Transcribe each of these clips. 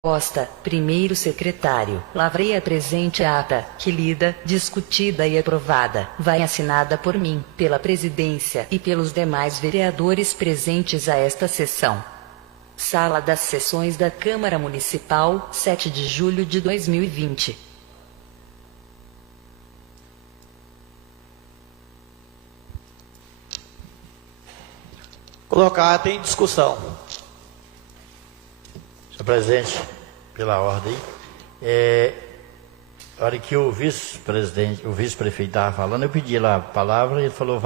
Costa, primeiro secretário. Lavrei a presente ata, que lida, discutida e aprovada, vai assinada por mim, pela presidência e pelos demais vereadores presentes a esta sessão. Sala das Sessões da Câmara Municipal, 7 de julho de 2020. Colocado em discussão. Senhor presidente, pela ordem, a hora que o vice-presidente, o vice-prefeito estava falando, eu pedi lá a palavra, ele falou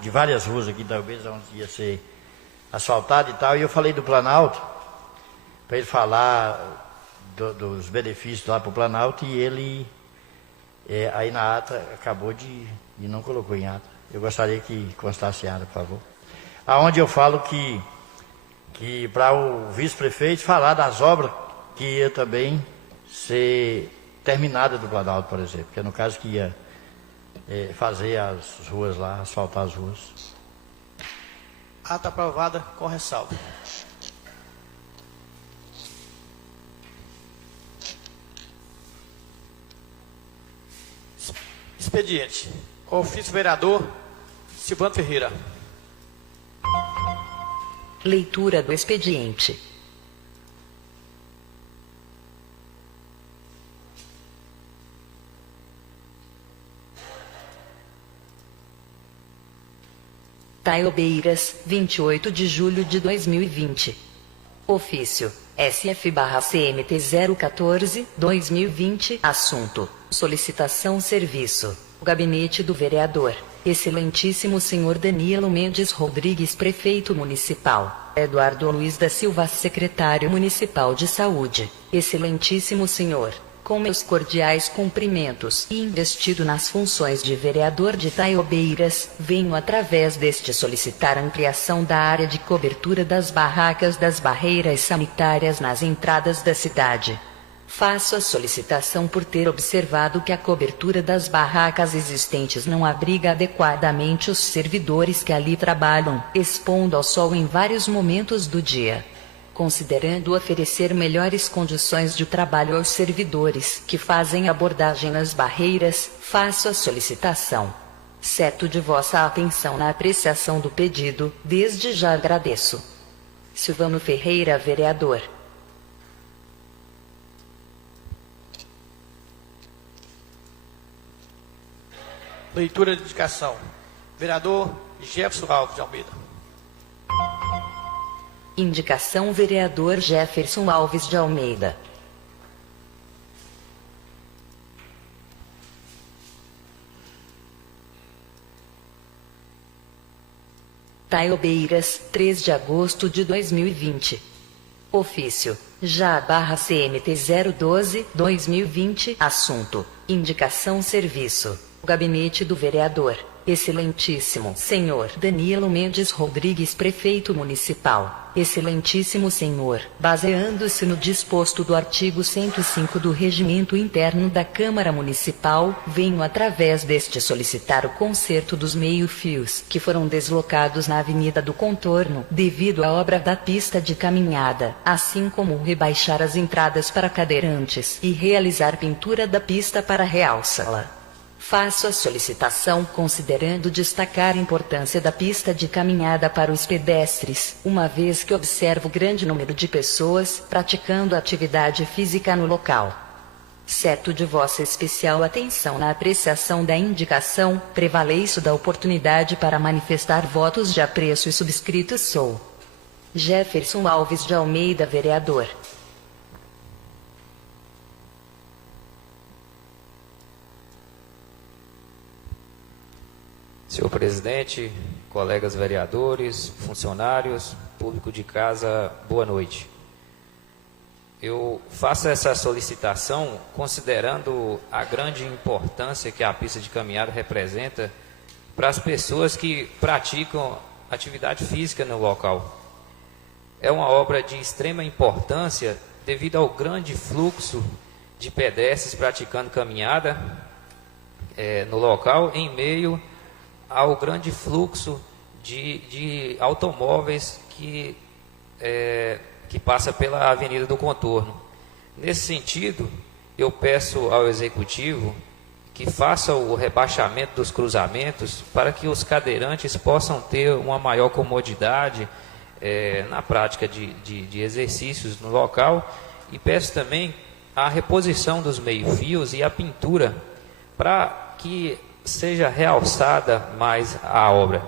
de várias ruas aqui, talvez onde ia ser asfaltado e tal, e eu falei do Planalto, para ele falar dos benefícios lá para o Planalto, e ele, aí na ata, acabou e não colocou em ata. Eu gostaria que constasse em ata, por favor. Aonde eu falo que para o vice-prefeito falar das obras que ia também ser terminada do Planalto, por exemplo, que é no caso que ia fazer as ruas lá, asfaltar as ruas. Ata aprovada com ressalva. Expediente. Ofício vereador Silvano Ferreira. Leitura do expediente. Taiobeiras, 28 de julho de 2020. Ofício SF/CMT 014/2020. Assunto: solicitação serviço. Gabinete do Vereador. Excelentíssimo senhor Danilo Mendes Rodrigues, prefeito municipal. Eduardo Luiz da Silva, secretário municipal de saúde. Excelentíssimo senhor, com meus cordiais cumprimentos e investido nas funções de vereador de Taiobeiras, venho através deste solicitar ampliação da área de cobertura das barracas das barreiras sanitárias nas entradas da cidade. Faço a solicitação por ter observado que a cobertura das barracas existentes não abriga adequadamente os servidores que ali trabalham, expondo ao sol em vários momentos do dia. Considerando oferecer melhores condições de trabalho aos servidores que fazem abordagem nas barreiras, faço a solicitação. Certo de vossa atenção na apreciação do pedido, desde já agradeço. Silvano Ferreira, vereador. Leitura de indicação. Vereador Jefferson Alves de Almeida. Indicação vereador Jefferson Alves de Almeida. Taiobeiras, 3 de agosto de 2020. Ofício JA/CMT 012/2020. Assunto: indicação serviço. Gabinete do Vereador. Excelentíssimo senhor Danilo Mendes Rodrigues, prefeito municipal. Excelentíssimo senhor, baseando-se no disposto do artigo 105 do Regimento Interno da Câmara Municipal, venho através deste solicitar o conserto dos meio-fios que foram deslocados na Avenida do Contorno devido à obra da pista de caminhada, assim como rebaixar as entradas para cadeirantes e realizar pintura da pista para realçá-la. Faço a solicitação considerando destacar a importância da pista de caminhada para os pedestres, uma vez que observo grande número de pessoas praticando atividade física no local. Certo de vossa especial atenção na apreciação da indicação, prevaleço da oportunidade para manifestar votos de apreço e subscrito sou Jefferson Alves de Almeida, vereador. Senhor presidente, colegas vereadores, funcionários, público de casa, boa noite. Eu faço essa solicitação considerando a grande importância que a pista de caminhada representa para as pessoas que praticam atividade física no local. É uma obra de extrema importância devido ao grande fluxo de pedestres praticando caminhada no local, em meio ao grande fluxo de automóveis que passa pela Avenida do Contorno. Nesse sentido, eu peço ao Executivo que faça o rebaixamento dos cruzamentos para que os cadeirantes possam ter uma maior comodidade na prática de exercícios no local, e peço também a reposição dos meio-fios e a pintura para que seja realçada mais a obra.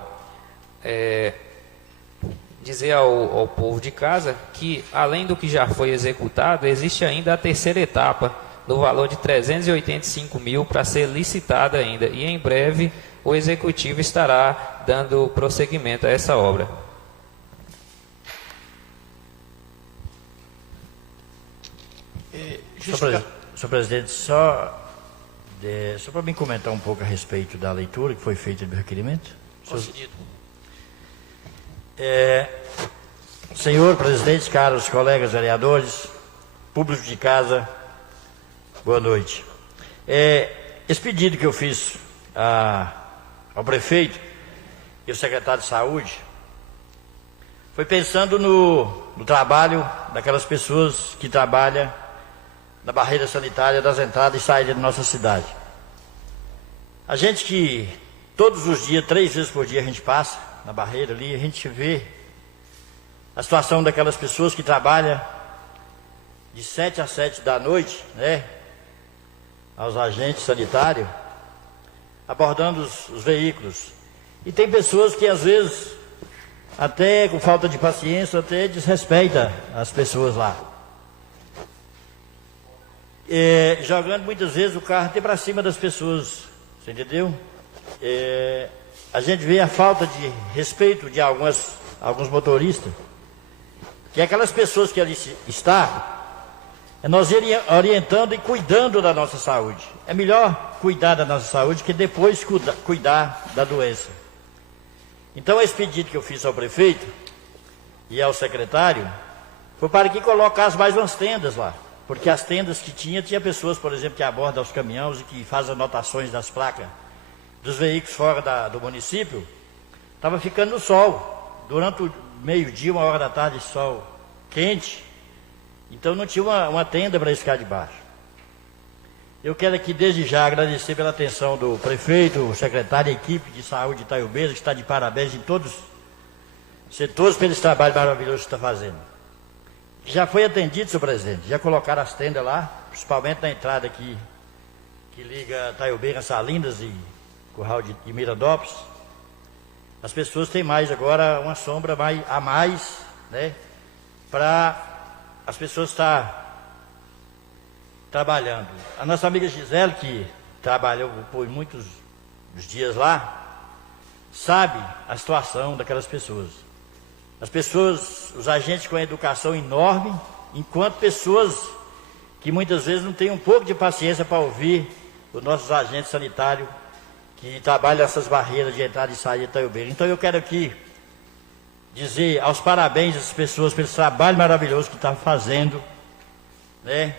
Dizer ao povo de casa que, além do que já foi executado, existe ainda a terceira etapa, no valor de 385 mil, para ser licitada ainda. E em breve o Executivo estará dando prosseguimento a essa obra. Senhor presidente, só para mim comentar um pouco a respeito da leitura que foi feita do requerimento. Senhor presidente, caros colegas vereadores, público de casa, boa noite. Esse pedido que eu fiz ao prefeito e ao secretário de saúde foi pensando no trabalho daquelas pessoas que trabalham na barreira sanitária das entradas e saídas da nossa cidade. A gente que todos os dias, 3 vezes por dia, a gente passa na barreira ali, a gente vê a situação daquelas pessoas que trabalham de 7 às 7 da noite, né, aos agentes sanitários, abordando os veículos. E tem pessoas que às vezes, até com falta de paciência, até desrespeita as pessoas lá. Jogando muitas vezes o carro até para cima das pessoas, você entendeu? A gente vê a falta de respeito de alguns motoristas, que aquelas pessoas que ali nós iríamos orientando e cuidando da nossa saúde. É melhor cuidar da nossa saúde que depois cuidar da doença. Então esse pedido que eu fiz ao prefeito e ao secretário foi para que colocasse mais umas tendas lá. Porque as tendas que tinha pessoas, por exemplo, que abordam os caminhões e que fazem anotações das placas dos veículos fora do município, estava ficando no sol. Durante o meio-dia, 1 hora da tarde, sol quente. Então não tinha uma tenda para ficar debaixo. Eu quero aqui, desde já, agradecer pela atenção do prefeito, o secretário e a equipe de saúde de Itaiobeiras, que está de parabéns em todos os setores pelo trabalho maravilhoso que está fazendo. Já foi atendido, senhor presidente, já colocaram as tendas lá, principalmente na entrada aqui, que liga Itaiobeiras, Salinas e Curral de Miradópolis. As pessoas têm mais agora, uma sombra a mais, né, para as pessoas estar trabalhando. A nossa amiga Gisele, que trabalhou por muitos dias lá, sabe a situação daquelas pessoas. As pessoas, os agentes com a educação enorme, enquanto pessoas que muitas vezes não têm um pouco de paciência para ouvir os nossos agentes sanitários que trabalham nessas barreiras de entrada e saída de Itaiobeiras. Então eu quero aqui dizer aos parabéns às pessoas pelo trabalho maravilhoso que estão fazendo, né?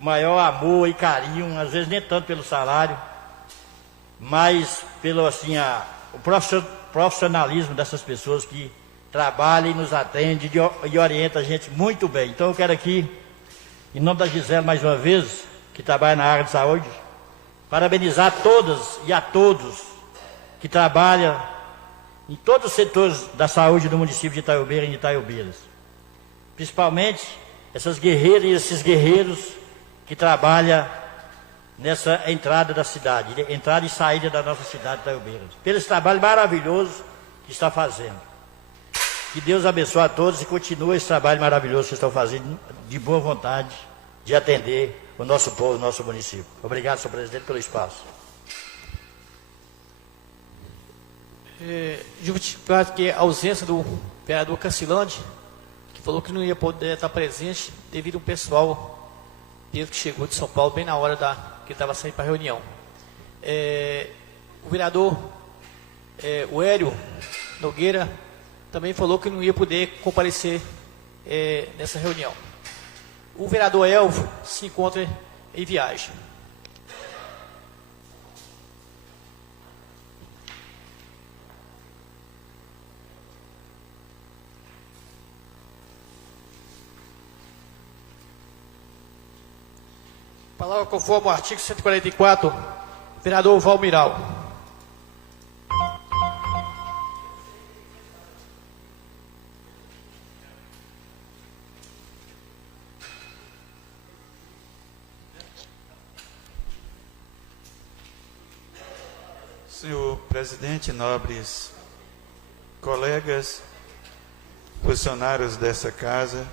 O maior amor e carinho, às vezes nem tanto pelo salário, mas pelo o profissionalismo dessas pessoas que trabalham e nos atendem e orientam a gente muito bem. Então eu quero aqui, em nome da Gisele, mais uma vez, que trabalha na área de saúde, parabenizar todas e a todos que trabalham em todos os setores da saúde do município de Itaiobeiras e de Itaiobeiras. Principalmente essas guerreiras e esses guerreiros que trabalham nessa entrada da cidade, entrada e saída da nossa cidade de Itaiobeiras. Pelo esse trabalho maravilhoso que está fazendo. Que Deus abençoe a todos e continue esse trabalho maravilhoso que estão fazendo de boa vontade de atender o nosso povo, o nosso município. Obrigado, senhor presidente, pelo espaço. Justificado que a ausência do vereador Cacilande, que falou que não ia poder estar presente devido ao pessoal dele que chegou de São Paulo bem na hora que ele estava saindo para a reunião. O vereador o Hélio Nogueira também falou que não ia poder comparecer nessa reunião. O vereador Elvio se encontra em viagem. Palavra conforme o artigo 144, vereador Valmiral. Senhor presidente, nobres colegas, funcionários dessa casa,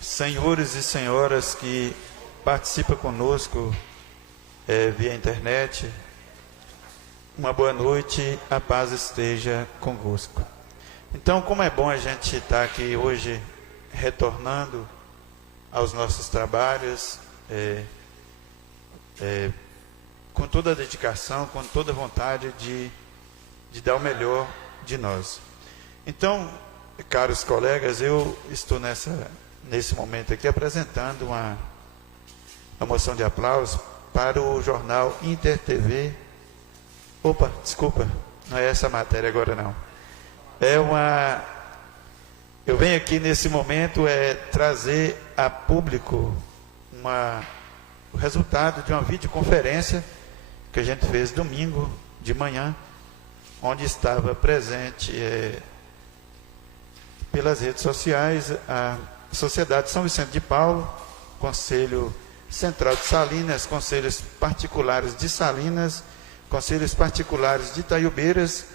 senhores e senhoras que participam conosco via internet, uma boa noite, a paz esteja convosco. Então, como é bom a gente estar aqui hoje, retornando aos nossos trabalhos, com toda a dedicação, com toda a vontade de dar o melhor de nós. Então, caros colegas, eu estou nesse momento aqui apresentando uma moção de aplauso para o jornal Inter TV. Opa, desculpa, não é essa matéria agora não. Eu venho aqui nesse momento trazer a público o resultado de uma videoconferência que a gente fez domingo de manhã, onde estava presente pelas redes sociais a Sociedade São Vicente de Paulo, Conselho Central de Salinas, Conselhos Particulares de Salinas, Conselhos Particulares de Itaiubeiras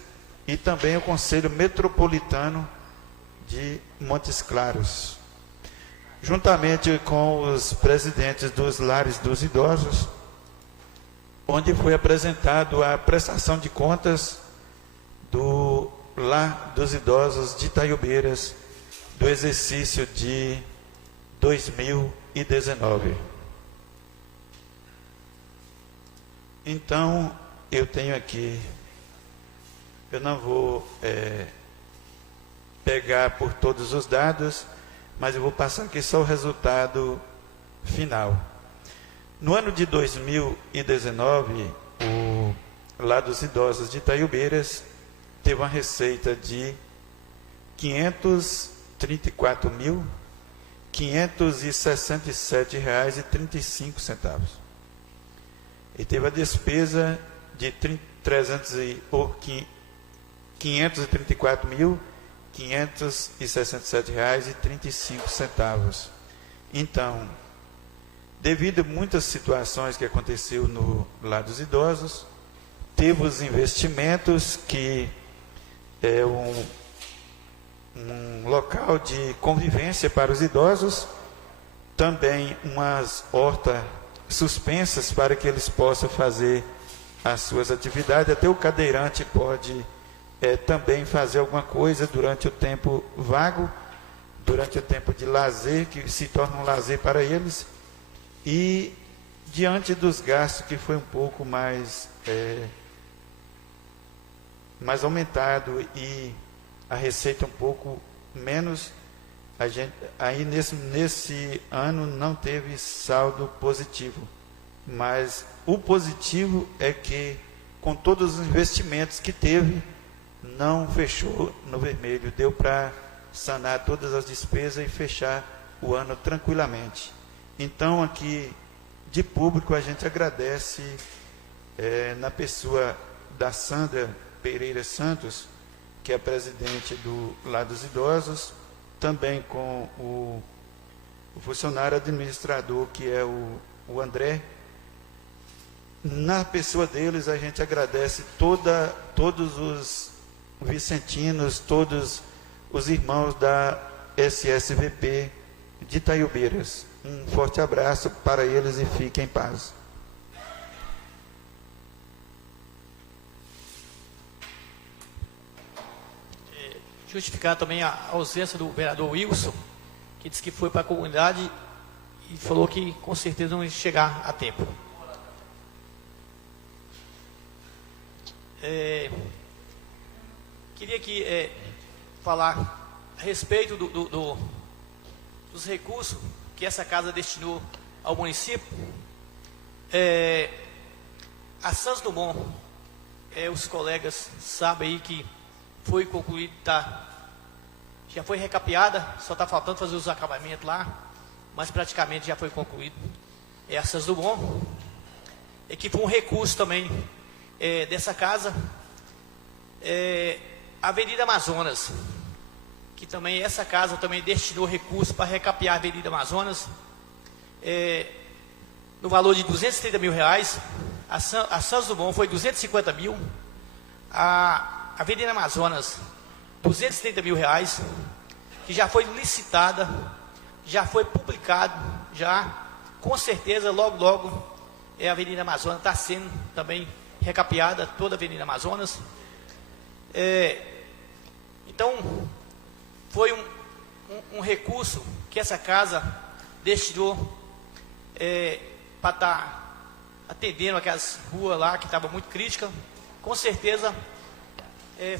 e também o Conselho Metropolitano de Montes Claros, juntamente com os presidentes dos lares dos idosos, onde foi apresentado a prestação de contas do Lar dos Idosos de Itaiubeiras do exercício de 2019. Então, eu tenho aqui, eu não vou pegar por todos os dados, mas eu vou passar aqui só o resultado final. No ano de 2019, o Lar dos Idosos de Itaiubeiras teve uma receita de R$ 534.567,35. E teve a despesa de R$ 534.567,35. Então, devido a muitas situações que aconteceu no Lar dos Idosos, teve os investimentos, que é um local de convivência para os idosos, também umas hortas suspensas para que eles possam fazer as suas atividades, até o cadeirante pode também fazer alguma coisa durante o tempo vago, durante o tempo de lazer, que se torna um lazer para eles. E diante dos gastos, que foi um pouco mais aumentado, e a receita um pouco menos, aí nesse ano não teve saldo positivo. Mas o positivo é que, com todos os investimentos que teve, não fechou no vermelho, deu para sanar todas as despesas e fechar o ano tranquilamente. Então, aqui, de público, a gente agradece na pessoa da Sandra Pereira Santos, que é a presidente do Lar dos Idosos, também com o funcionário administrador, que é o André. Na pessoa deles, a gente agradece todos os vicentinos, todos os irmãos da SSVP de Itaiubeiras. Um forte abraço para eles e fiquem em paz. Justificar também a ausência do vereador Wilson, que disse que foi para a comunidade e falou que com certeza não ia chegar a tempo. Queria aqui falar a respeito dos recursos que essa casa destinou ao município. A Santos Dumont, os colegas sabem aí que foi concluído, já foi recapeada, só está faltando fazer os acabamentos lá, mas praticamente já foi concluído. a Santos Dumont, que foi um recurso também dessa casa, Avenida Amazonas, que também essa casa também destinou recursos para recapear a Avenida Amazonas, no valor de R$230 mil. A Santos Dumont foi 250 mil, a Avenida Amazonas R$230 mil, que já foi licitada, já foi publicado, já com certeza logo a Avenida Amazonas está sendo também recapeada, toda a Avenida Amazonas. Então foi um recurso que essa casa destinou para estar atendendo aquelas ruas lá que estavam muito críticas. Com certeza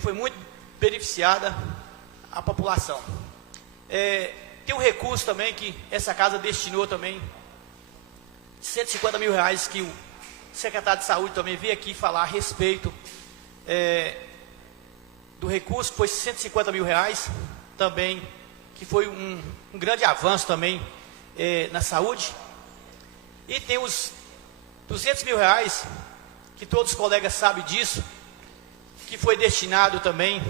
foi muito beneficiada a população. Tem um recurso também que essa casa destinou também, R$150 mil, que o secretário de saúde também veio aqui falar a respeito do recurso, que foi R$150 mil também, que foi um grande avanço também na saúde. E tem os R$200 mil, que todos os colegas sabem disso, que foi destinado também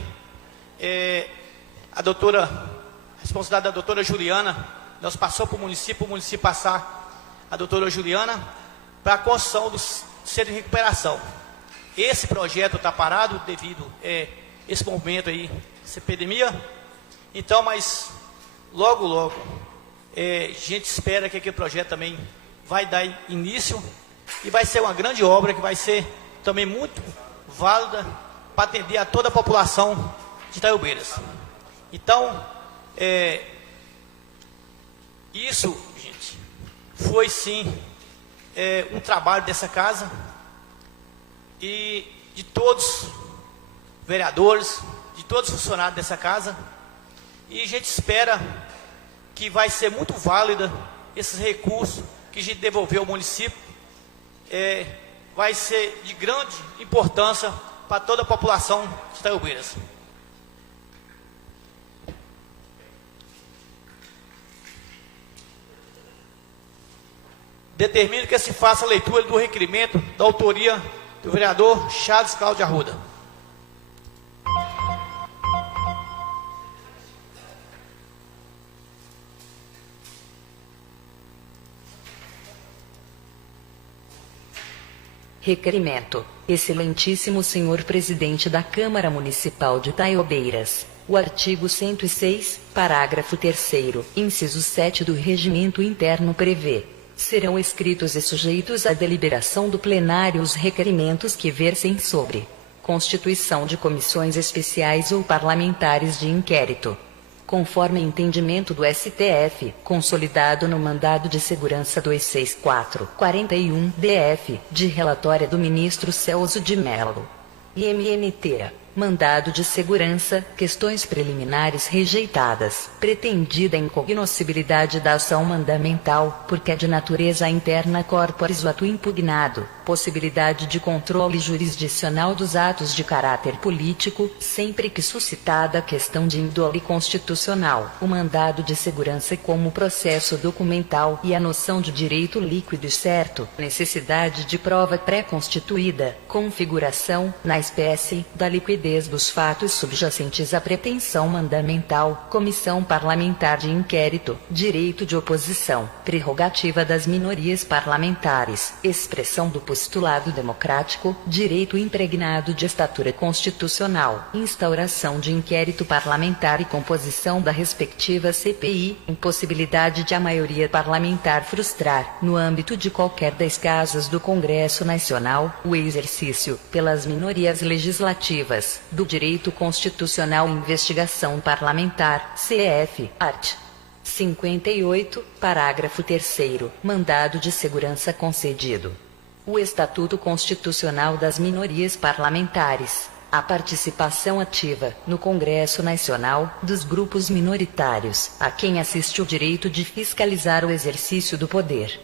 a responsabilidade da doutora Juliana, nós passou para o município passar a doutora Juliana para a construção do centro de recuperação. Esse projeto está parado devido a esse momento aí, essa epidemia. Então, mas logo a gente espera que aquele projeto também vai dar início e vai ser uma grande obra que vai ser também muito válida para atender a toda a população de Itaiobeiras. Então, isso, gente, foi sim um trabalho dessa casa e de todos os vereadores, de todos os funcionários dessa casa, e a gente espera que vai ser muito válida esses recursos que a gente devolveu ao município, vai ser de grande importância para toda a população de Itaiobeiras. Determino que se faça a leitura do requerimento da autoria do vereador Charles Cláudio Arruda. Requerimento. Excelentíssimo senhor presidente da Câmara Municipal de Itaiobeiras. O artigo 106, parágrafo 3º, inciso 7 do Regimento Interno prevê: serão escritos e sujeitos à deliberação do plenário os requerimentos que versem sobre constituição de comissões especiais ou parlamentares de inquérito, conforme entendimento do STF, consolidado no Mandado de Segurança 264/41-DF, de relatória do ministro Celso de Mello. IMMT. Mandado de segurança, questões preliminares rejeitadas, pretendida incognoscibilidade da ação mandamental, porque é de natureza interna corporis o ato impugnado, possibilidade de controle jurisdicional dos atos de caráter político, sempre que suscitada questão de índole constitucional, o mandado de segurança como processo documental e a noção de direito líquido e certo, necessidade de prova pré-constituída, configuração, na espécie, da liquidez dos fatos subjacentes à pretensão mandamental, comissão parlamentar de inquérito, direito de oposição, prerrogativa das minorias parlamentares, expressão do postulado democrático, direito impregnado de estatura constitucional, instauração de inquérito parlamentar e composição da respectiva CPI, impossibilidade de a maioria parlamentar frustrar, no âmbito de qualquer das casas do Congresso Nacional, o exercício, pelas minorias legislativas, do direito constitucional e investigação parlamentar, CF, art. 58, parágrafo 3º, mandado de segurança concedido. O Estatuto Constitucional das Minorias Parlamentares. A participação ativa, no Congresso Nacional, dos grupos minoritários, a quem assiste o direito de fiscalizar o exercício do poder.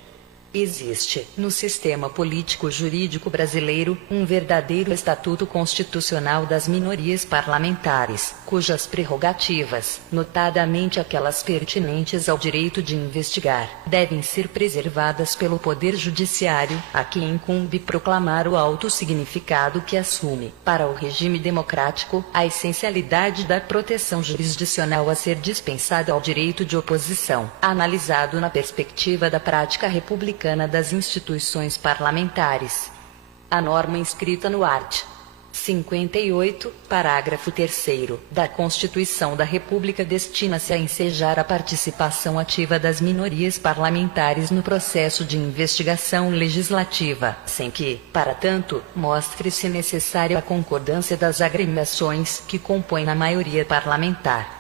Existe, no sistema político-jurídico brasileiro, um verdadeiro estatuto constitucional das minorias parlamentares, cujas prerrogativas, notadamente aquelas pertinentes ao direito de investigar, devem ser preservadas pelo Poder Judiciário, a quem incumbe proclamar o alto significado que assume, para o regime democrático, a essencialidade da proteção jurisdicional a ser dispensada ao direito de oposição, analisado na perspectiva da prática republicana das instituições parlamentares. A norma inscrita no art. 58, parágrafo 3º, da Constituição da República destina-se a ensejar a participação ativa das minorias parlamentares no processo de investigação legislativa, sem que, para tanto, mostre-se necessária a concordância das agremiações que compõem a maioria parlamentar.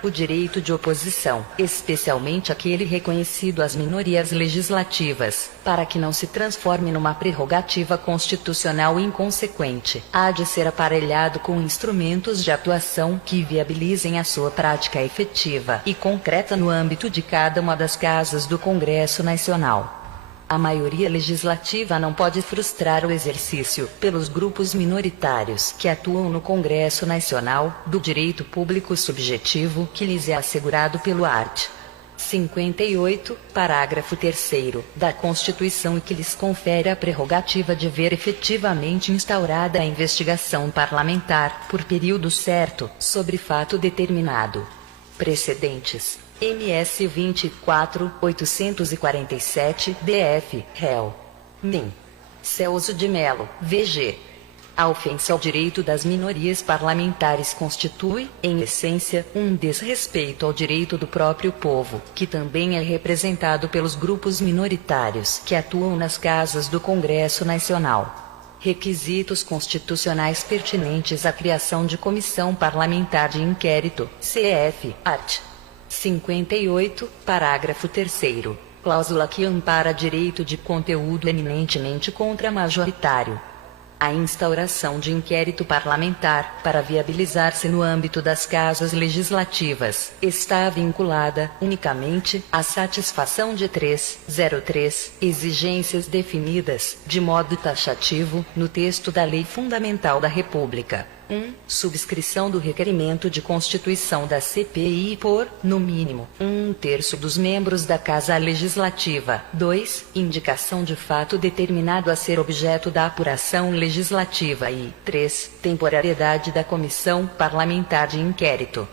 O direito de oposição, especialmente aquele reconhecido às minorias legislativas, para que não se transforme numa prerrogativa constitucional inconsequente, há de ser aparelhado com instrumentos de atuação que viabilizem a sua prática efetiva e concreta no âmbito de cada uma das casas do Congresso Nacional. A maioria legislativa não pode frustrar o exercício, pelos grupos minoritários que atuam no Congresso Nacional, do direito público subjetivo que lhes é assegurado pelo art. 58, parágrafo 3º, da Constituição e que lhes confere a prerrogativa de ver efetivamente instaurada a investigação parlamentar, por período certo, sobre fato determinado. Precedentes. MS 24, 847, DF, réu. NIM. Celso de Mello, VG. A ofensa ao direito das minorias parlamentares constitui, em essência, um desrespeito ao direito do próprio povo, que também é representado pelos grupos minoritários que atuam nas casas do Congresso Nacional. Requisitos constitucionais pertinentes à criação de comissão parlamentar de inquérito, CF, art. 58, parágrafo 3º, cláusula que ampara direito de conteúdo eminentemente contra-majoritário. A instauração de inquérito parlamentar, para viabilizar-se no âmbito das casas legislativas, está vinculada, unicamente, à satisfação de 303 exigências definidas, de modo taxativo, no texto da Lei Fundamental da República. 1. Subscrição do requerimento de constituição da CPI por, no mínimo, 1/3 dos membros da Casa Legislativa. 2. Indicação de fato determinado a ser objeto da apuração legislativa e 3. Temporariedade da Comissão Parlamentar de Inquérito.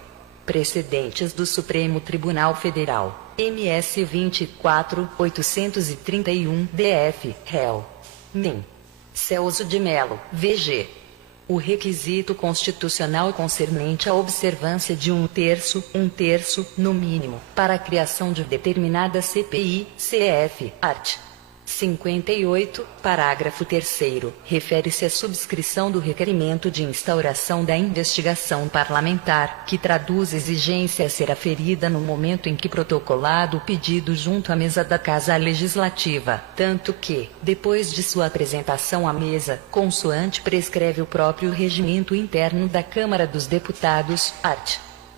Precedentes do Supremo Tribunal Federal. MS 24, 831, DF, réu. NIM. Celso de Mello, VG. O requisito constitucional concernente à observância de 1/3, no mínimo, para a criação de determinada CPI, CF, art. 58, parágrafo 3º, refere-se à subscrição do requerimento de instauração da investigação parlamentar, que traduz exigência a ser aferida no momento em que protocolado o pedido junto à mesa da Casa Legislativa, tanto que, depois de sua apresentação à mesa, consoante prescreve o próprio regimento interno da Câmara dos Deputados, art.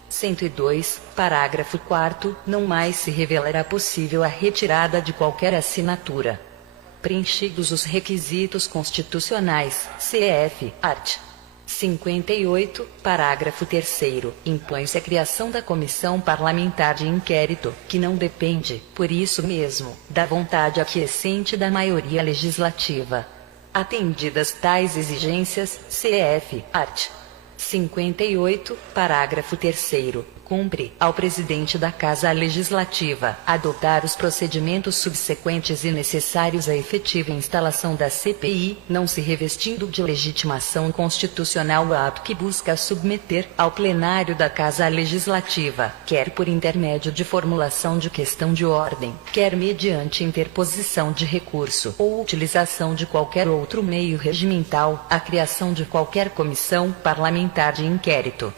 102, parágrafo 4º, não mais se revelará possível a retirada de qualquer assinatura. Preenchidos os requisitos constitucionais, CF, art. 58, parágrafo 3º, impõe-se a criação da Comissão Parlamentar de Inquérito, que não depende, por isso mesmo, da vontade aquiescente da maioria legislativa. Atendidas tais exigências, CF, art. 58, parágrafo 3º, cumpre ao presidente da Casa Legislativa adotar os procedimentos subsequentes e necessários à efetiva instalação da CPI, não se revestindo de legitimação constitucional o ato que busca submeter ao plenário da Casa Legislativa, quer por intermédio de formulação de questão de ordem, quer mediante interposição de recurso ou utilização de qualquer outro meio regimental, a criação de qualquer comissão parlamentar de inquérito.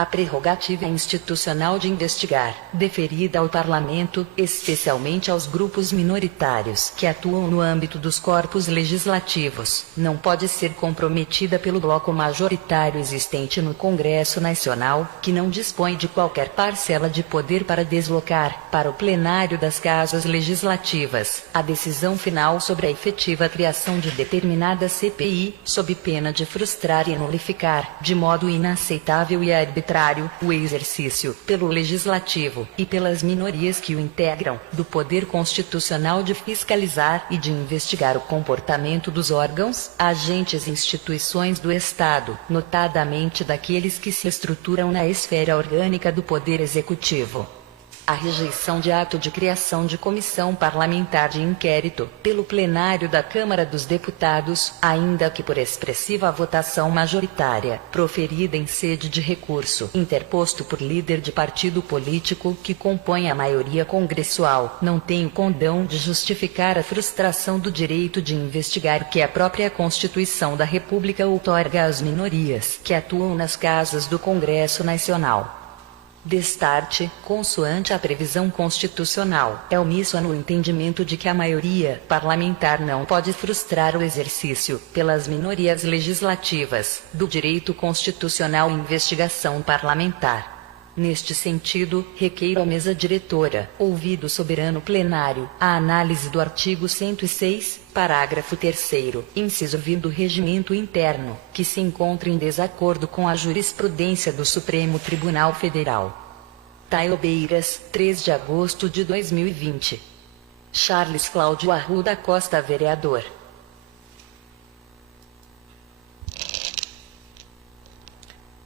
A prerrogativa institucional de investigar, deferida ao Parlamento, especialmente aos grupos minoritários que atuam no âmbito dos corpos legislativos, não pode ser comprometida pelo bloco majoritário existente no Congresso Nacional, que não dispõe de qualquer parcela de poder para deslocar, para o plenário das casas legislativas, a decisão final sobre a efetiva criação de determinada CPI, sob pena de frustrar e nulificar, de modo inaceitável e arbitrário, o exercício, pelo Legislativo, e pelas minorias que o integram, do poder constitucional de fiscalizar e de investigar o comportamento dos órgãos, agentes e instituições do Estado, notadamente daqueles que se estruturam na esfera orgânica do Poder Executivo. A rejeição de ato de criação de comissão parlamentar de inquérito, pelo plenário da Câmara dos Deputados, ainda que por expressiva votação majoritária, proferida em sede de recurso, interposto por líder de partido político que compõe a maioria congressual, não tem o condão de justificar a frustração do direito de investigar que a própria Constituição da República outorga às minorias que atuam nas casas do Congresso Nacional. Destarte, consoante a previsão constitucional, é omissa no entendimento de que a maioria parlamentar não pode frustrar o exercício, pelas minorias legislativas, do direito constitucional à investigação parlamentar. Neste sentido, requeiro à mesa diretora, ouvido o soberano plenário, a análise do artigo 106, parágrafo 3º, inciso V do Regimento Interno, que se encontra em desacordo com a jurisprudência do Supremo Tribunal Federal. Taiobeiras, 3 de agosto de 2020. Charles Cláudio Arruda Costa, vereador.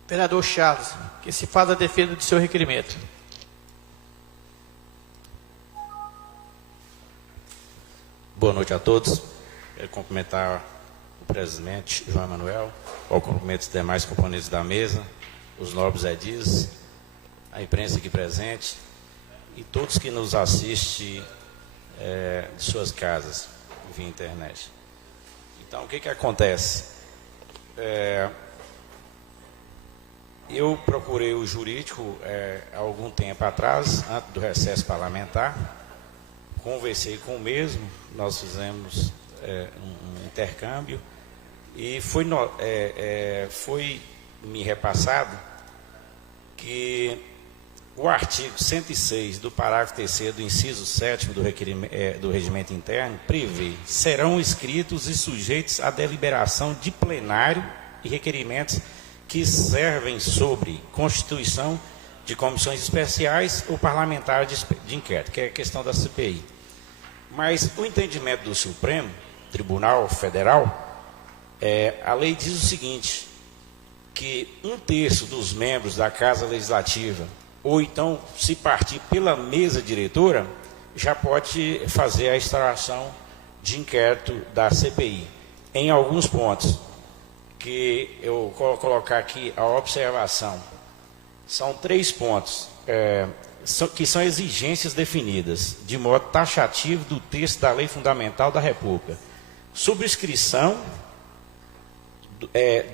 Vereador Charles, que se faz a defesa do seu requerimento. Boa noite a todos. Quero cumprimentar o presidente João Emanuel, ao cumprimento dos demais componentes da mesa, os nobres edis, a imprensa aqui presente e todos que nos assistem de suas casas via internet. Então, o que acontece? Eu procurei o jurídico há algum tempo atrás, antes do recesso parlamentar, conversei com o mesmo, nós fizemos um intercâmbio e foi me repassado que o artigo 106 do parágrafo 3º do inciso 7º do regimento interno prevê: serão inscritos e sujeitos à deliberação de plenário e requerimentos que servem sobre constituição de comissões especiais ou parlamentares de inquérito, que é a questão da CPI. Mas o entendimento do Supremo Tribunal Federal, a lei diz o seguinte, que 1/3 dos membros da Casa Legislativa, ou então, se partir pela mesa diretora, já pode fazer a instauração de inquérito da CPI. Em alguns pontos, que eu vou colocar aqui a observação, são 3 pontos, que são exigências definidas de modo taxativo do texto da Lei Fundamental da República. Subscrição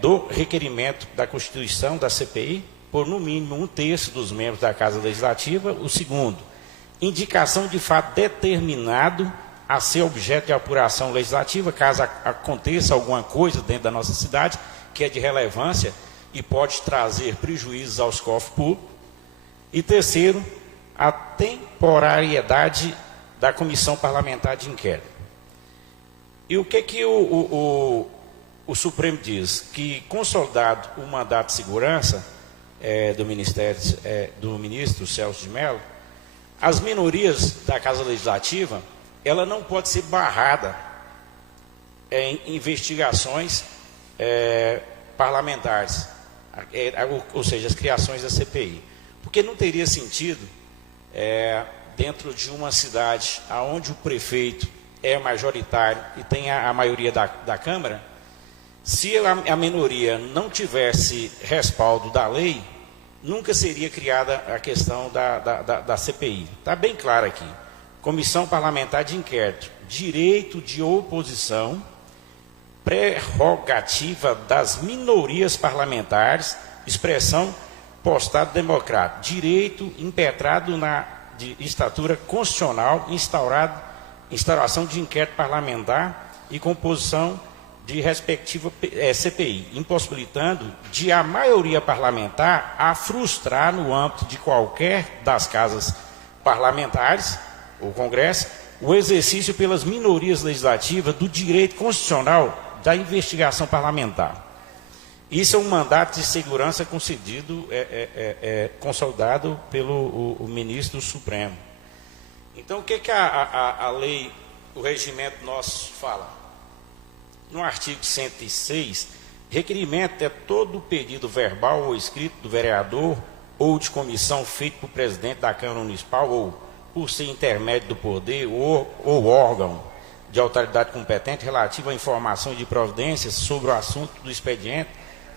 do requerimento da Constituição da CPI por no mínimo 1/3 dos membros da Casa Legislativa. O segundo, indicação de fato determinado a ser objeto de apuração legislativa, caso aconteça alguma coisa dentro da nossa cidade que é de relevância e pode trazer prejuízos aos cofres públicos. E terceiro, a temporariedade da Comissão Parlamentar de Inquérito. E o que o Supremo diz? Que, consolidado o mandato de segurança do ministro Celso de Mello, as minorias da Casa Legislativa, ela não pode ser barrada em investigações parlamentares, ou seja, as criações da CPI. Porque não teria sentido, dentro de uma cidade onde o prefeito é majoritário e tem a maioria da Câmara, se a minoria não tivesse respaldo da lei, nunca seria criada a questão da CPI. Está bem claro aqui. Comissão Parlamentar de Inquérito, direito de oposição, prerrogativa das minorias parlamentares, expressão postado democrático, direito impetrado de estatura constitucional, instauração de inquérito parlamentar e composição de respectiva CPI, impossibilitando de a maioria parlamentar a frustrar no âmbito de qualquer das casas parlamentares, ou Congresso, o exercício pelas minorias legislativas do direito constitucional da investigação parlamentar. Isso é um mandato de segurança concedido, consolidado pelo o ministro do Supremo. Então, o que a lei, o regimento nosso fala? No artigo 106, requerimento é todo pedido verbal ou escrito do vereador ou de comissão feito por presidente da Câmara Municipal ou por ser intermédio do poder ou órgão de autoridade competente relativo à informação de providências sobre o assunto do expediente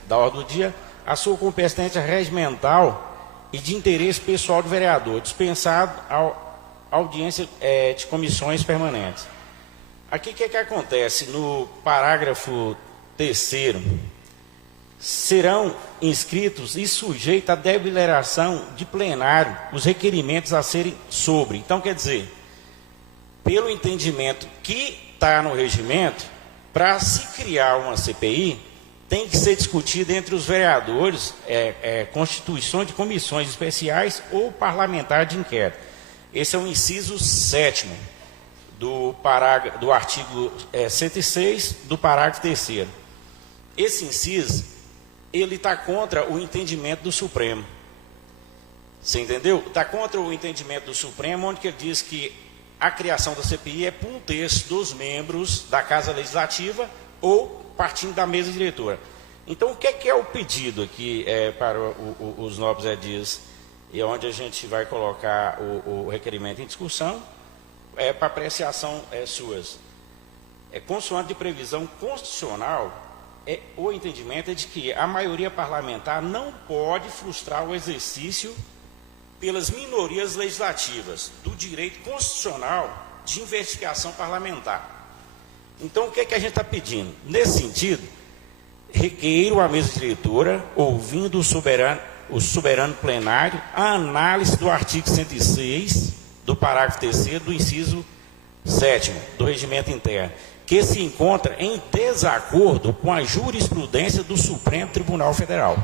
da ordem do dia, a sua competência regimental e de interesse pessoal do vereador, dispensado a audiência de comissões permanentes. Aqui o que acontece? No parágrafo 3º, serão inscritos e sujeitos à deliberação de plenário os requerimentos a serem sobre. Então, quer dizer, pelo entendimento que está no regimento, para se criar uma CPI, tem que ser discutida entre os vereadores, constituição de comissões especiais ou parlamentar de inquérito. Esse é o inciso 7º do artigo 106, do parágrafo 3º. Esse inciso, ele está contra o entendimento do Supremo. Você entendeu? Está contra o entendimento do Supremo, onde ele diz que a criação da CPI é por 1/3 dos membros da Casa Legislativa ou partindo da mesa diretora. Então, o que é o pedido aqui para os nobres edis, e onde a gente vai colocar o requerimento em discussão, para apreciação suas. Consoante de previsão constitucional, o entendimento é de que a maioria parlamentar não pode frustrar o exercício pelas minorias legislativas do direito constitucional de investigação parlamentar. Então, o que a gente está pedindo? Nesse sentido, requeiro à mesa diretora, ouvindo o soberano plenário, a análise do artigo 106, do parágrafo 3º, do inciso 7º, do regimento interno, que se encontra em desacordo com a jurisprudência do Supremo Tribunal Federal.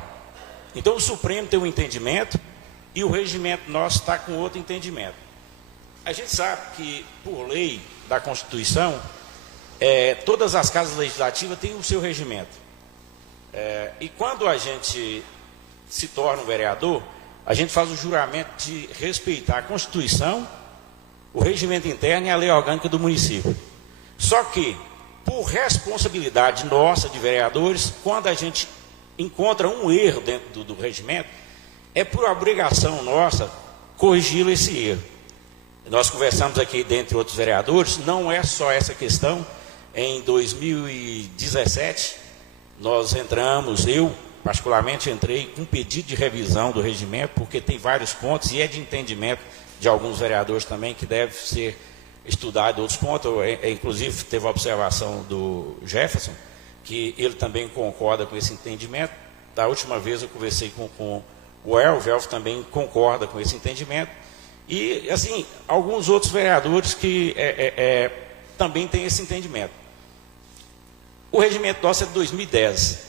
Então, o Supremo tem um entendimento e o regimento nosso está com outro entendimento. A gente sabe que, por lei da Constituição, todas as casas legislativas têm o seu regimento. E quando a gente se torna um vereador, a gente faz o juramento de respeitar a Constituição, o regimento interno e a lei orgânica do município. Só que, por responsabilidade nossa de vereadores, quando a gente encontra um erro dentro do regimento, é por obrigação nossa corrigi esse erro. Nós conversamos aqui, dentre outros vereadores, não é só essa questão. Em 2017, nós entramos, eu particularmente entrei com pedido de revisão do regimento, porque tem vários pontos, e é de entendimento de alguns vereadores também, que deve ser estudado outros pontos. Inclusive, teve a observação do Jefferson, que ele também concorda com esse entendimento. Da última vez eu conversei com o Elvio também concorda com esse entendimento. E, assim, alguns outros vereadores que também têm esse entendimento. O regimento nosso é de 2010.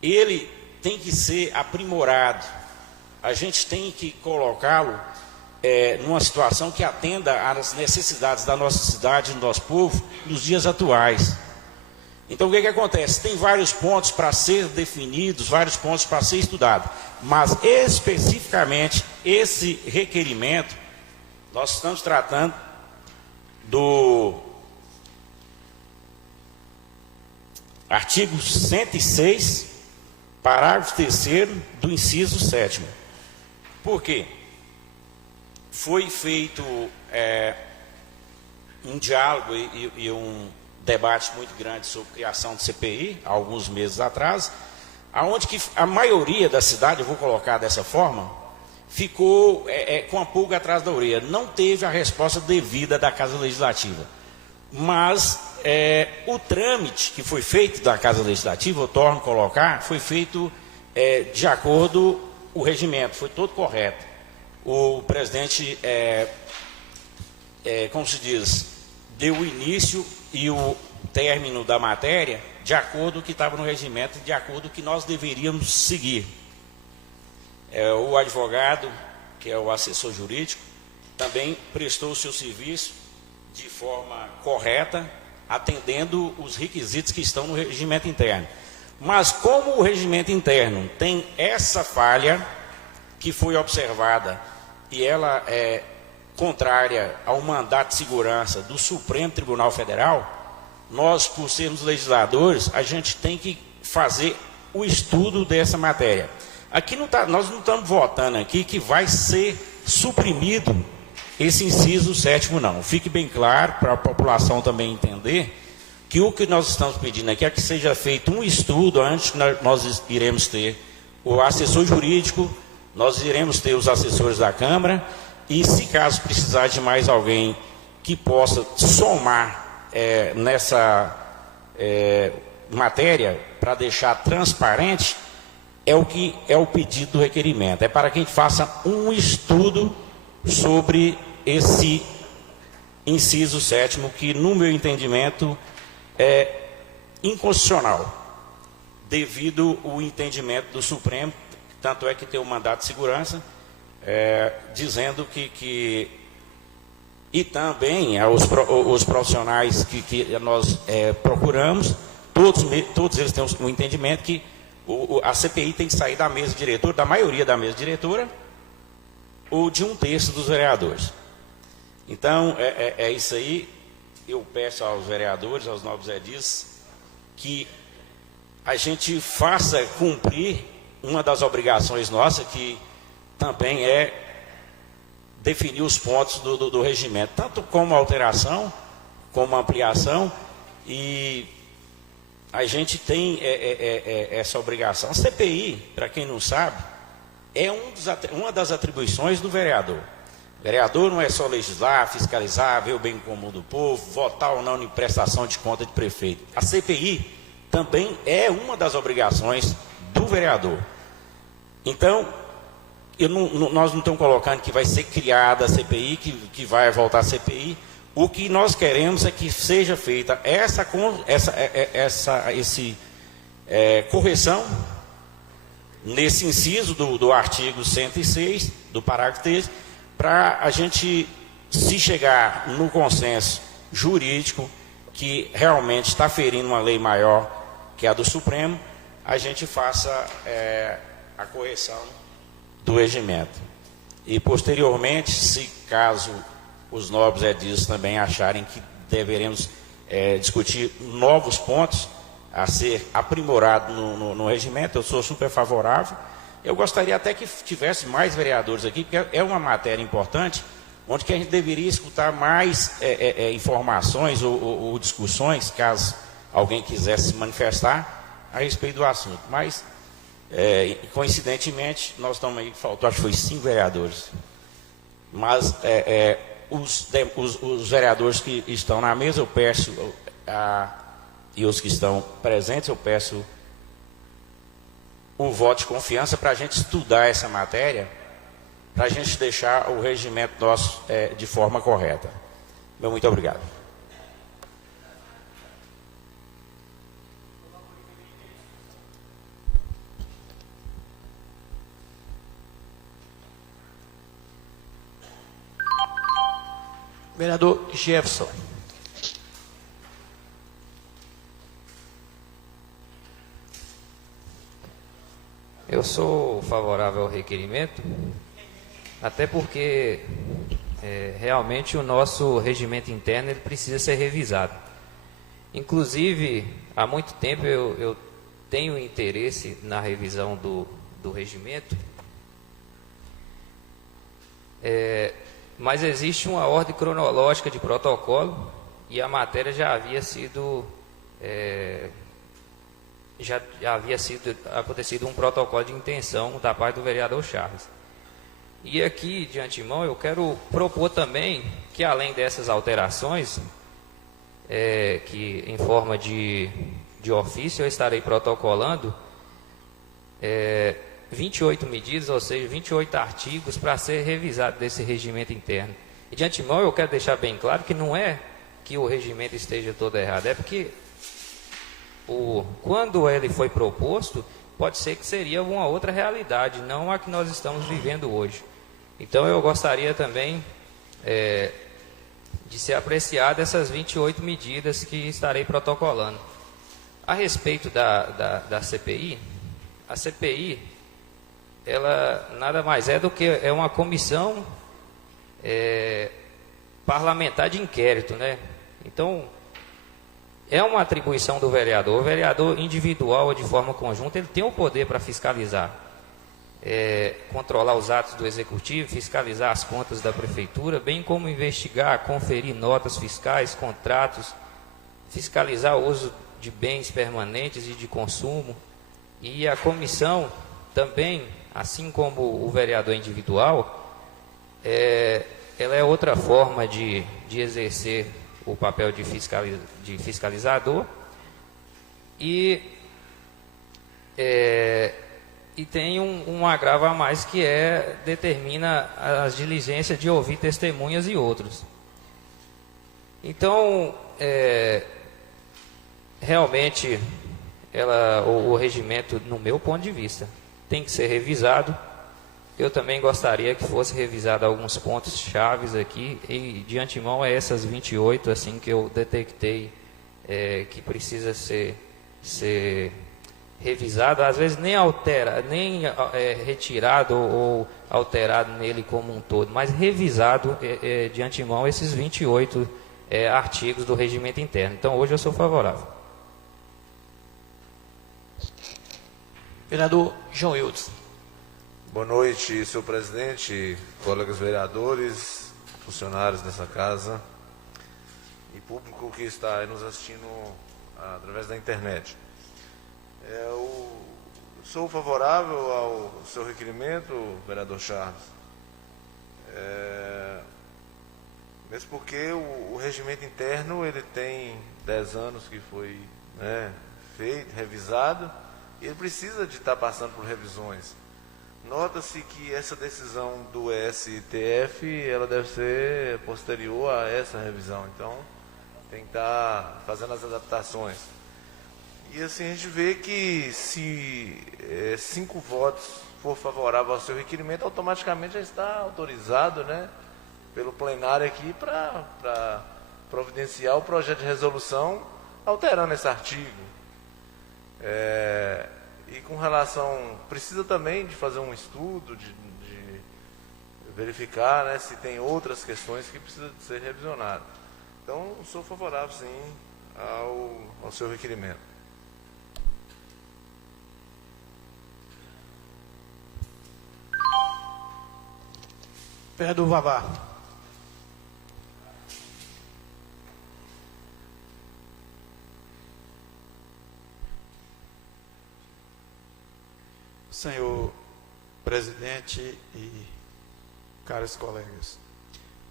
Ele tem que ser aprimorado. A gente tem que colocá-lo numa situação que atenda às necessidades da nossa cidade, do nosso povo, nos dias atuais. Então, o que acontece? Tem vários pontos para ser definidos, vários pontos para ser estudado. Mas, especificamente, esse requerimento, nós estamos tratando do artigo 106, parágrafo 3º do inciso 7º. Por quê? Foi feito um diálogo e um debate muito grande sobre criação de CPI, há alguns meses atrás, aonde que a maioria da cidade, eu vou colocar dessa forma, ficou com a pulga atrás da orelha. Não teve a resposta devida da Casa Legislativa. Mas o trâmite que foi feito da Casa Legislativa, eu torno a colocar, foi feito de acordo o regimento foi todo correto. O presidente, como se diz, deu o início e o término da matéria de acordo com o que estava no regimento, de acordo com o que nós deveríamos seguir. O advogado, que é o assessor jurídico, também prestou o seu serviço de forma correta, atendendo os requisitos que estão no regimento interno. Mas como o regimento interno tem essa falha que foi observada e ela é contrária ao mandato de segurança do Supremo Tribunal Federal, nós, por sermos legisladores, a gente tem que fazer o estudo dessa matéria. Aqui nós não estamos votando aqui que vai ser suprimido esse inciso 7º, não. Fique bem claro para a população também entender que o que nós estamos pedindo aqui é que seja feito um estudo antes que nós iremos ter o assessor jurídico, nós iremos ter os assessores da Câmara e, se caso precisar de mais alguém que possa somar nessa matéria para deixar transparente, é o que é o pedido do requerimento. É para que a gente faça um estudo sobre esse inciso 7º, que, no meu entendimento, é inconstitucional, devido ao entendimento do Supremo, tanto é que tem o mandato de segurança, dizendo que e também os profissionais que nós procuramos, todos eles têm um entendimento que a CPI tem que sair da mesa diretora, da maioria da mesa diretora, ou de 1/3 dos vereadores. Então, é isso aí. Eu peço aos vereadores, aos nobres edis, que a gente faça cumprir uma das obrigações nossas, que também é definir os pontos do regimento, tanto como alteração, como ampliação, e a gente tem essa obrigação. A CPI, para quem não sabe, é uma das atribuições do vereador. O vereador não é só legislar, fiscalizar, ver o bem comum do povo, votar ou não em prestação de conta de prefeito. A CPI também é uma das obrigações do vereador. Então, nós não estamos colocando que vai ser criada a CPI, que vai voltar a CPI. O que nós queremos é que seja feita essa correção nesse inciso do artigo 106, do parágrafo 3, para a gente, se chegar no consenso jurídico, que realmente está ferindo uma lei maior, que é a do Supremo, a gente faça a correção do regimento. E, posteriormente, se caso os nobres edis também acharem que deveremos discutir novos pontos a ser aprimorado no regimento, eu sou super favorável. Eu gostaria até que tivesse mais vereadores aqui, porque é uma matéria importante, onde que a gente deveria escutar mais informações ou discussões, caso alguém quisesse se manifestar a respeito do assunto. Mas, coincidentemente, nós estamos aí, faltou, acho que foi 5 vereadores. Mas os vereadores que estão na mesa, eu peço, e os que estão presentes, eu peço o voto de confiança para a gente estudar essa matéria, para a gente deixar o regimento nosso de forma correta. Meu muito obrigado. Vereador Jefferson. Eu sou favorável ao requerimento, até porque realmente o nosso regimento interno ele precisa ser revisado. Inclusive, há muito tempo eu tenho interesse na revisão do regimento, mas existe uma ordem cronológica de protocolo e a matéria já havia sido acontecido um protocolo de intenção da parte do vereador Charles. E aqui, de antemão, eu quero propor também que, além dessas alterações, que em forma de ofício eu estarei protocolando, 28 medidas, ou seja, 28 artigos para ser revisado desse regimento interno. E de antemão eu quero deixar bem claro que não é que o regimento esteja todo errado, é porque quando ele foi proposto, pode ser que seria uma outra realidade, não a que nós estamos vivendo hoje. Então eu gostaria também de ser apreciado essas 28 medidas que estarei protocolando. A respeito da CPI, a CPI, ela nada mais é do que uma comissão parlamentar de inquérito, né? Então, é uma atribuição do vereador. O vereador individual ou de forma conjunta, ele tem o poder para fiscalizar, controlar os atos do executivo, fiscalizar as contas da prefeitura, bem como investigar, conferir notas fiscais, contratos, fiscalizar o uso de bens permanentes e de consumo. E a comissão também, assim como o vereador individual, ela é outra forma de exercer o papel de fiscalizador e tem um agravo a mais que determina as diligências de ouvir testemunhas e outros. Então, realmente, o regimento, no meu ponto de vista, tem que ser revisado. Eu também gostaria que fosse revisado alguns pontos chaves aqui, e de antemão essas 28 assim, que eu detectei que precisa ser revisado, às vezes nem retirado ou alterado nele como um todo, mas revisado de antemão esses 28 artigos do regimento interno. Então hoje eu sou favorável. Vereador João Eudes. Boa noite, senhor presidente, colegas vereadores, funcionários dessa casa e público que está aí nos assistindo através da internet. Eu sou favorável ao seu requerimento, vereador Charles, mesmo porque o regimento interno ele tem 10 anos que foi feito, revisado, e ele precisa de estar passando por revisões. Nota-se que essa decisão do STF, ela deve ser posterior a essa revisão, então tem que estar fazendo as adaptações. E assim a gente vê que se 5 votos for favorável ao seu requerimento, automaticamente já está autorizado, pelo plenário aqui para providenciar o projeto de resolução alterando esse artigo. E com relação, precisa também de fazer um estudo, de verificar se tem outras questões que precisam de ser revisionadas. Então, sou favorável, sim, ao seu requerimento. Vereador Vavá. Senhor presidente e caros colegas,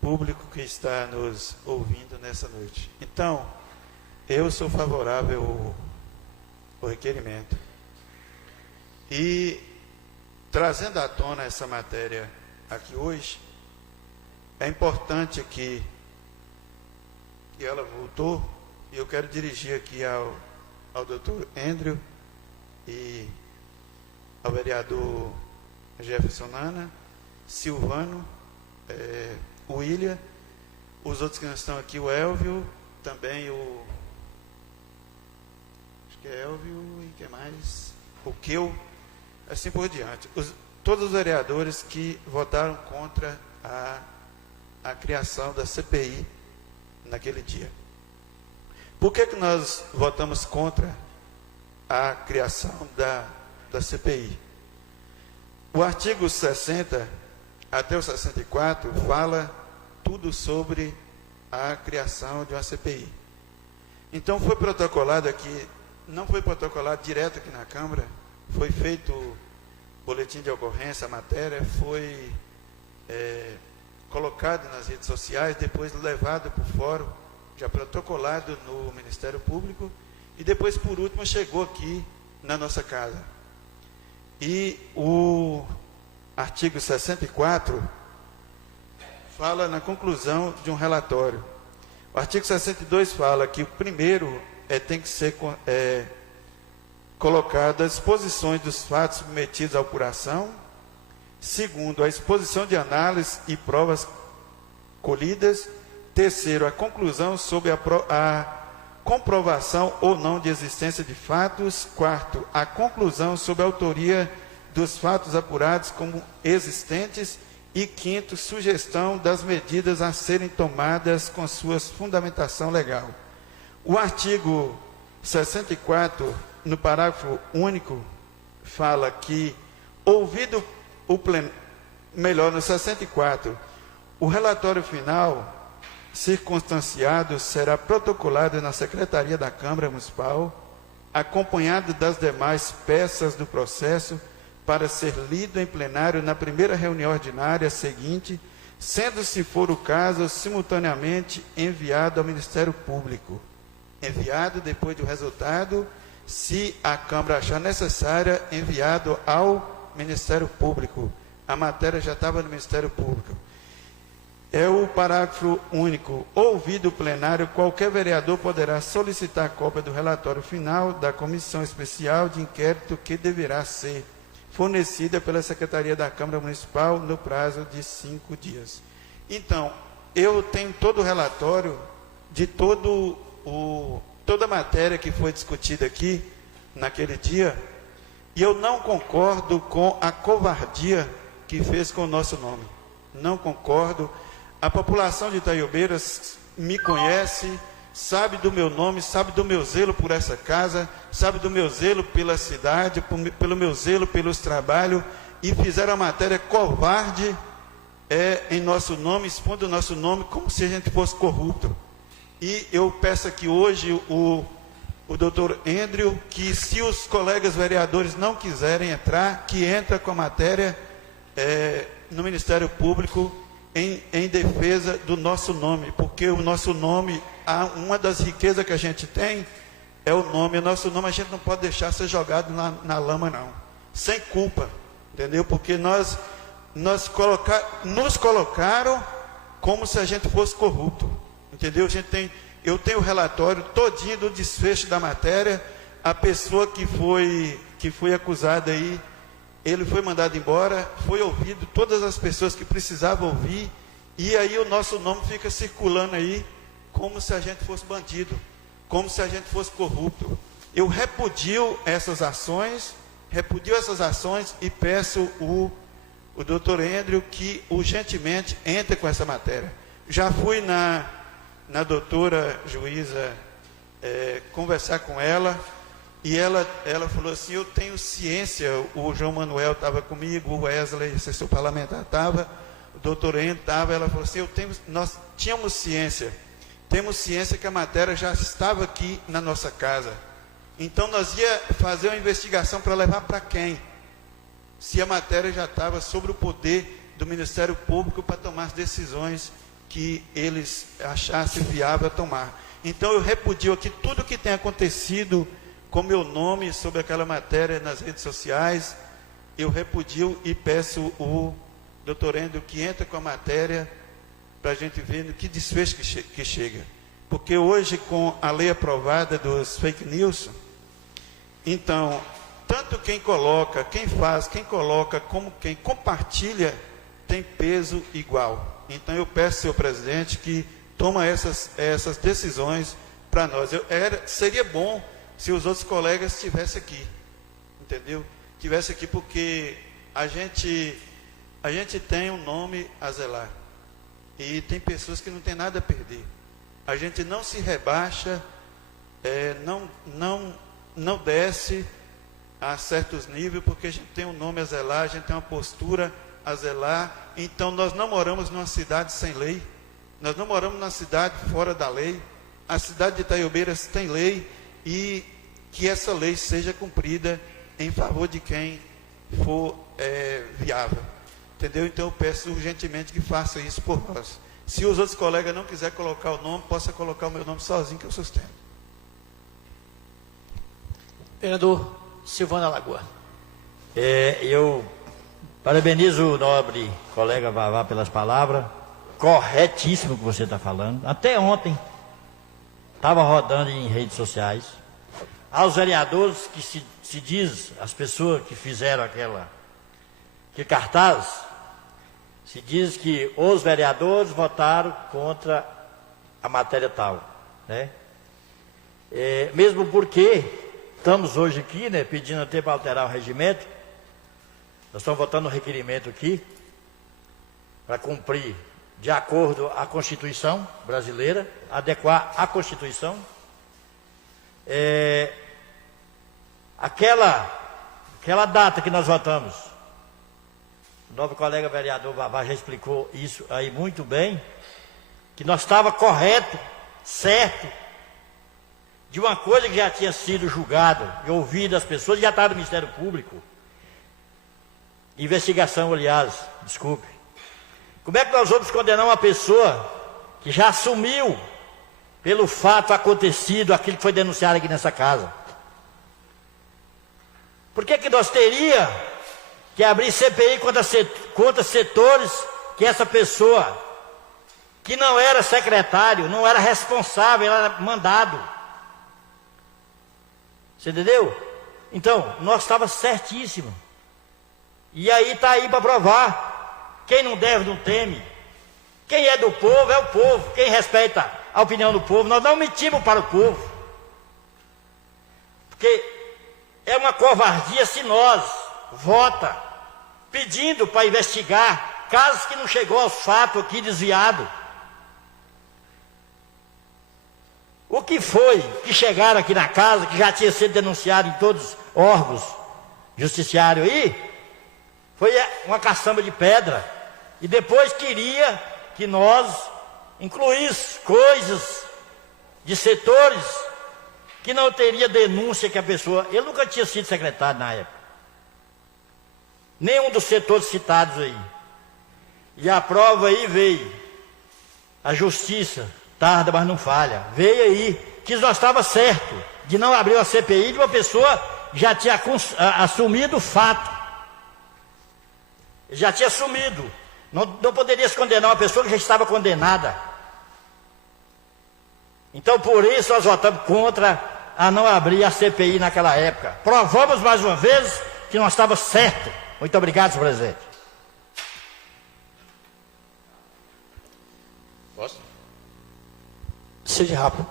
público que está nos ouvindo nessa noite. Então, eu sou favorável ao requerimento. E, trazendo à tona essa matéria aqui hoje, é importante que ela voltou, e eu quero dirigir aqui ao doutor Andrew e ao vereador Jefferson Nana, Silvano, William, os outros que não estão aqui, o Elvio, também acho que é Elvio e que mais? O Keu, assim por diante. Todos os vereadores que votaram contra a criação da CPI naquele dia. Por que nós votamos contra a criação da CPI? O artigo 60 até o 64 fala tudo sobre a criação de uma CPI. Então foi protocolado aqui, não foi protocolado direto aqui na Câmara, foi feito boletim de ocorrência, a matéria foi colocado nas redes sociais, depois levado para o fórum, já protocolado no Ministério Público, e depois, por último, chegou aqui na nossa casa. E o artigo 64 fala na conclusão de um relatório. O artigo 62 fala que o primeiro tem que ser colocado as exposições dos fatos submetidos à apuração. Segundo, a exposição de análise e provas colhidas. Terceiro, a conclusão sobre a comprovação ou não de existência de fatos. Quarto, a conclusão sobre a autoria dos fatos apurados como existentes. E quinto, sugestão das medidas a serem tomadas com sua fundamentação legal. O artigo 64, no parágrafo único, fala que, ouvido o plenário, melhor, no 64, o relatório final circunstanciado será protocolado na Secretaria da Câmara Municipal, acompanhado das demais peças do processo, para ser lido em plenário na primeira reunião ordinária seguinte, sendo, se for o caso, simultaneamente enviado ao Ministério Público. Enviado depois do resultado, se a Câmara achar necessária, enviado ao Ministério Público. A matéria já estava no Ministério Público. É o parágrafo único. Ouvido o plenário, qualquer vereador poderá solicitar cópia do relatório final da comissão especial de inquérito que deverá ser fornecida pela Secretaria da Câmara Municipal no prazo de 5 dias. Então, eu tenho todo o relatório de toda a matéria que foi discutida aqui naquele dia, e eu não concordo com a covardia que fez com o nosso nome. Não concordo. A população de Itaiobeiras me conhece, sabe do meu nome, sabe do meu zelo por essa casa, sabe do meu zelo pela cidade, pelo meu zelo pelos trabalhos, e fizeram a matéria covarde em nosso nome, expondo o nosso nome como se a gente fosse corrupto. E eu peço aqui hoje o doutor Andrew, que se os colegas vereadores não quiserem entrar, que entra com a matéria no Ministério Público em defesa do nosso nome, porque o nosso nome, uma das riquezas que a gente tem é o nome. O nosso nome a gente não pode deixar ser jogado na lama, não, sem culpa, entendeu? Porque nos colocaram como se a gente fosse corrupto, entendeu? Eu tenho o relatório todinho do desfecho da matéria. A pessoa que foi acusada aí, ele foi mandado embora, foi ouvido todas as pessoas que precisavam ouvir, e aí o nosso nome fica circulando aí como se a gente fosse bandido, como se a gente fosse corrupto. Eu repudio essas ações e peço o doutor Andrew que urgentemente entre com essa matéria. Já fui na doutora juíza conversar com ela, e ela falou assim: eu tenho ciência. O João Manuel estava comigo, o Wesley, assessor parlamentar, estava, o doutor Andrew estava. Ela falou assim: nós temos ciência que a matéria já estava aqui na nossa casa. Então nós ia fazer uma investigação para levar para quem? Se a matéria já estava sobre o poder do Ministério Público para tomar as decisões que eles achassem viável tomar. Então eu repudio aqui tudo que tem acontecido com meu nome sobre aquela matéria nas redes sociais. Eu repudio e peço o doutor Andrew que entre com a matéria para a gente ver no que desfecho que chega. Porque hoje, com a lei aprovada dos fake news, então, tanto quem coloca, quem faz, quem coloca, como quem compartilha, tem peso igual. Então eu peço, senhor presidente, que toma essas decisões para nós. Seria bom se os outros colegas estivessem aqui, entendeu? Estivessem aqui, porque a gente tem um nome a zelar. E tem pessoas que não tem nada a perder. A gente não se rebaixa, não desce a certos níveis, porque a gente tem um nome a zelar, a gente tem uma postura a zelar. Então nós não moramos numa cidade sem lei, nós não moramos numa cidade fora da lei. A cidade de Itaiobeiras tem lei, e que essa lei seja cumprida em favor de quem for viável, entendeu? Então eu peço urgentemente que faça isso por nós. Se os outros colegas não quiserem colocar o nome, possa colocar o meu nome sozinho, que eu sustento. Vereador Silvano Alagoa. Eu parabenizo o nobre colega Vavá pelas palavras. Corretíssimo o que você está falando. Até ontem estava rodando em redes sociais. Aos vereadores que se diz, as pessoas que fizeram aquele cartaz, se diz que os vereadores votaram contra a matéria tal, né? Mesmo porque estamos hoje aqui, né, pedindo até para alterar o regimento. Nós estamos votando um requerimento aqui para cumprir de acordo à Constituição brasileira, adequar à Constituição. Aquela data que nós votamos, o novo colega vereador Vavá já explicou isso aí muito bem, que nós estava correto, certo, de uma coisa que já tinha sido julgada e ouvida as pessoas, já estava no Ministério Público. Investigação, aliás, desculpe. Como é que nós vamos condenar uma pessoa que já assumiu pelo fato acontecido, aquilo que foi denunciado aqui nessa casa? Por que nós teríamos que abrir CPI contra setores que essa pessoa, que não era secretário, não era responsável, era mandado? Você entendeu? Então, nós estávamos certíssimos. E aí está aí para provar. Quem não deve, não teme. Quem é do povo, é o povo. Quem respeita a opinião do povo, nós não mentimos para o povo. Porque é uma covardia se nós vota pedindo para investigar casos que não chegou aos fatos aqui desviado. O que foi que chegaram aqui na casa, que já tinha sido denunciado em todos os órgãos judiciários aí, foi uma caçamba de pedra. E depois queria que nós incluíssemos coisas de setores que não teria denúncia que a pessoa... Ele nunca tinha sido secretário na época. Nenhum dos setores citados aí. E a prova aí veio. A justiça tarda, mas não falha. Veio aí que nós estávamos certo de não abrir uma CPI de uma pessoa que já tinha assumido o fato. Já tinha assumido. Não poderia se condenar uma pessoa que já estava condenada. Então, por isso, nós votamos contra a não abrir a CPI naquela época. Provamos mais uma vez que nós estávamos certos. Muito obrigado, senhor presidente. Posso? Seja rápido.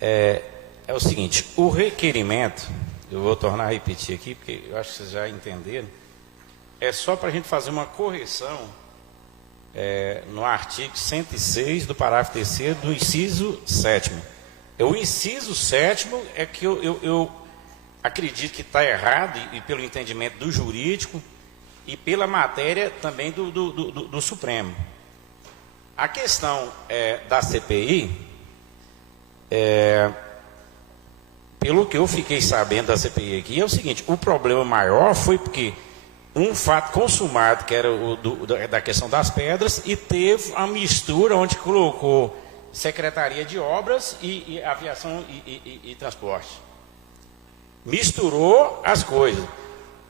É o seguinte, o requerimento, eu vou tornar a repetir aqui, porque eu acho que vocês já entenderam, é só para a gente fazer uma correção no artigo 106 do parágrafo 3º do inciso 7º. O inciso 7º é que eu acredito que está errado, e pelo entendimento do jurídico, e pela matéria também do Supremo. A questão da CPI, pelo que eu fiquei sabendo da CPI aqui, é o seguinte: o problema maior foi porque um fato consumado, que era da questão das pedras, e teve a mistura onde colocou Secretaria de Obras e Aviação e Transporte. Misturou as coisas.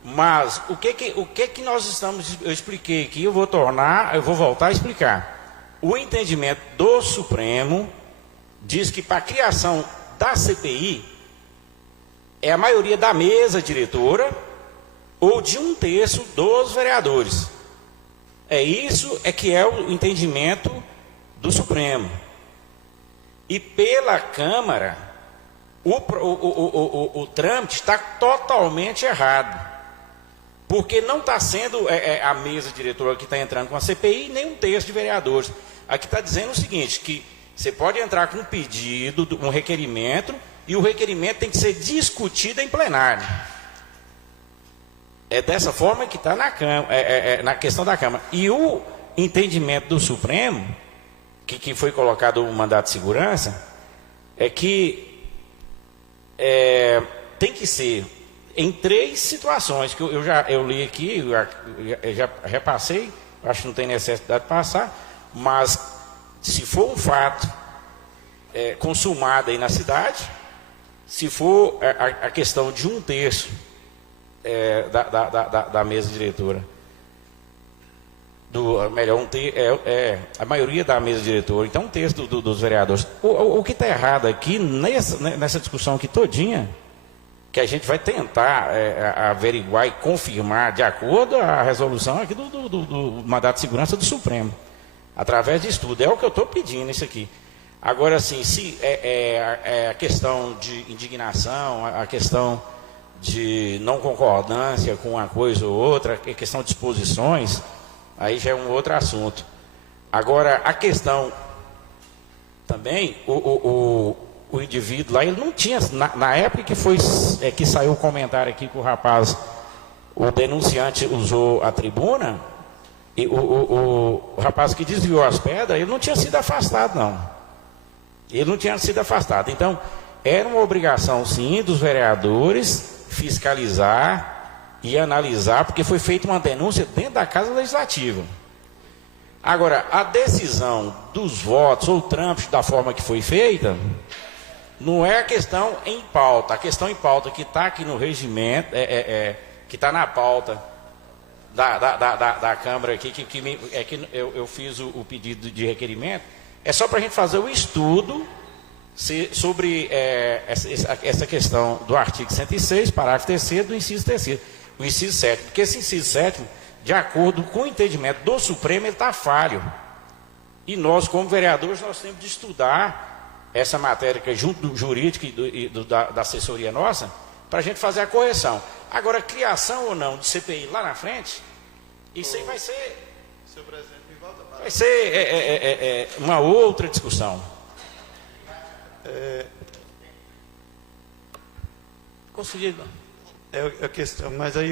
Mas o que nós estamos... Eu expliquei aqui, eu vou voltar a explicar. O entendimento do Supremo diz que para a criação da CPI é a maioria da mesa diretora ou de 1/3 dos vereadores. Isso que é o entendimento do Supremo. E pela Câmara, o trâmite está totalmente errado. Porque não está sendo a mesa diretora que está entrando com a CPI, nem 1/3 de vereadores. Aqui está dizendo o seguinte, que você pode entrar com um pedido, um requerimento, e o requerimento tem que ser discutido em plenário. É dessa forma que está na questão da Câmara. E o entendimento do Supremo, que foi colocado o mandato de segurança, é que tem que ser em 3 situações, que eu li aqui, eu já repassei, acho que não tem necessidade de passar, mas se for um fato consumado aí na cidade, se for a questão de 1/3 da mesa diretora. A maioria da mesa diretora, então um terço dos vereadores. O que está errado aqui, nessa discussão aqui todinha, que a gente vai tentar averiguar e confirmar de acordo a resolução aqui do mandato de segurança do Supremo, através de estudo. É o que eu estou pedindo isso aqui. Agora, assim, se a questão de indignação, a questão de não concordância com uma coisa ou outra, a questão de disposições, aí já é um outro assunto. Agora, a questão também, o indivíduo lá, ele não tinha, na época que saiu o comentário aqui que o denunciante usou a tribuna, e o rapaz que desviou as pedras, ele não tinha sido afastado, não. Ele não tinha sido afastado. Então, era uma obrigação, sim, dos vereadores fiscalizar e analisar, porque foi feita uma denúncia dentro da Casa Legislativa. Agora, a decisão dos votos ou trâmite da forma que foi feita, não é a questão em pauta. A questão em pauta que está aqui no regimento, que está na pauta da Câmara aqui, que eu fiz o pedido de requerimento, é só para a gente fazer o estudo sobre essa questão do artigo 106, parágrafo 3º, do inciso 3º, o inciso 7º, porque esse inciso 7º, de acordo com o entendimento do Supremo, ele está falho. E nós, como vereadores, nós temos de estudar essa matéria que é junto do jurídico e da assessoria nossa, para a gente fazer a correção. Agora, criação ou não de CPI lá na frente, isso aí vai ser... Senhor presidente, me volta para... Vai ser uma outra discussão. Conselheiro. É a questão, mas aí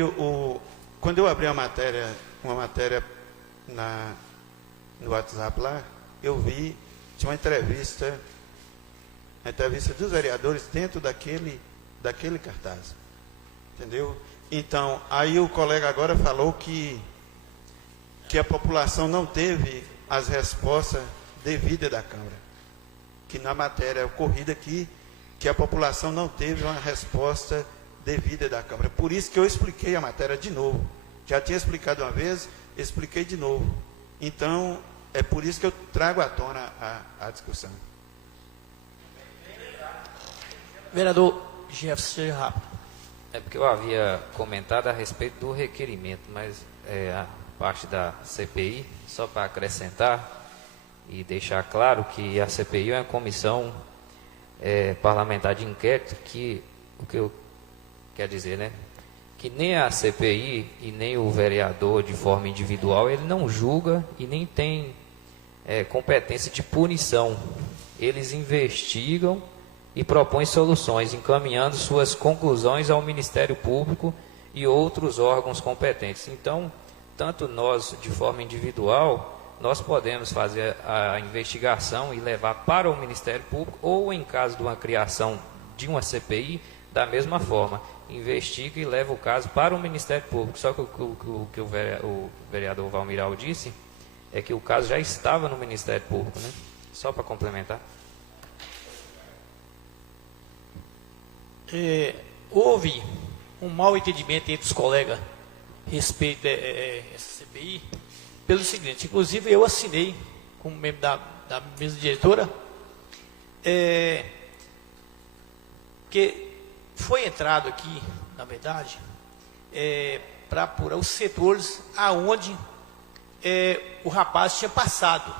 quando eu abri uma matéria no WhatsApp lá, eu vi, tinha uma entrevista dos vereadores dentro daquele cartaz. Entendeu? Então, aí o colega agora falou que a população não teve as respostas devidas da Câmara. Que na matéria ocorrida aqui, que a população não teve uma resposta devida da Câmara. Por isso que eu expliquei a matéria de novo. Já tinha explicado uma vez, expliquei de novo. Então, é por isso que eu trago à tona a discussão. Vereador Jefferson, seja rápido. É porque eu havia comentado a respeito do requerimento, mas a parte da CPI, só para acrescentar e deixar claro que a CPI é uma comissão parlamentar de inquérito que, o que eu quero dizer, né? Que nem a CPI e nem o vereador de forma individual, ele não julga e nem tem competência de punição. Eles investigam e propõem soluções, encaminhando suas conclusões ao Ministério Público e outros órgãos competentes. Então, tanto nós, de forma individual, nós podemos fazer a investigação e levar para o Ministério Público, ou em caso de uma criação de uma CPI, da mesma forma, investiga e leva o caso para o Ministério Público. Só que o que o vereador Valmiral disse é que o caso já estava no Ministério Público, né? Só para complementar. Houve um mal entendimento entre os colegas a respeito dessa CPI, pelo seguinte, inclusive eu assinei como membro da mesa diretora, que foi entrado aqui, na verdade, para apurar os setores aonde o rapaz tinha passado,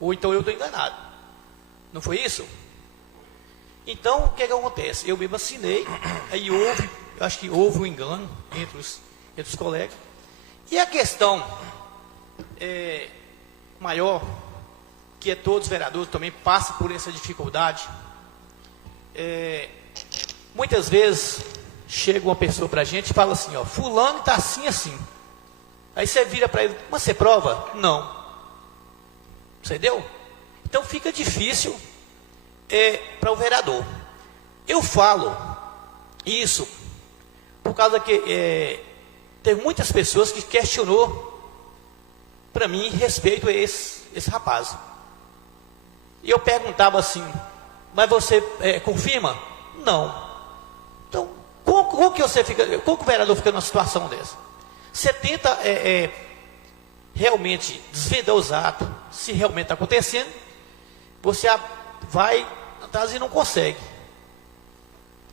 ou então eu estou enganado, não foi isso? Então, o que acontece? Eu mesmo assinei, aí eu acho que houve um engano entre os colegas. E a questão maior, que todos os vereadores também passam por essa dificuldade, muitas vezes chega uma pessoa para a gente e fala assim, ó, fulano está assim, assim. Aí você vira para ele, mas você prova? Não. Entendeu? Então fica difícil para o vereador. Eu falo isso por causa que tem muitas pessoas que questionou para mim respeito a esse rapaz. E eu perguntava assim, mas você confirma? Não. Então, Como que o vereador fica numa situação dessa? Você tenta realmente desvendar os atos, se realmente está acontecendo, você vai atrás e não consegue.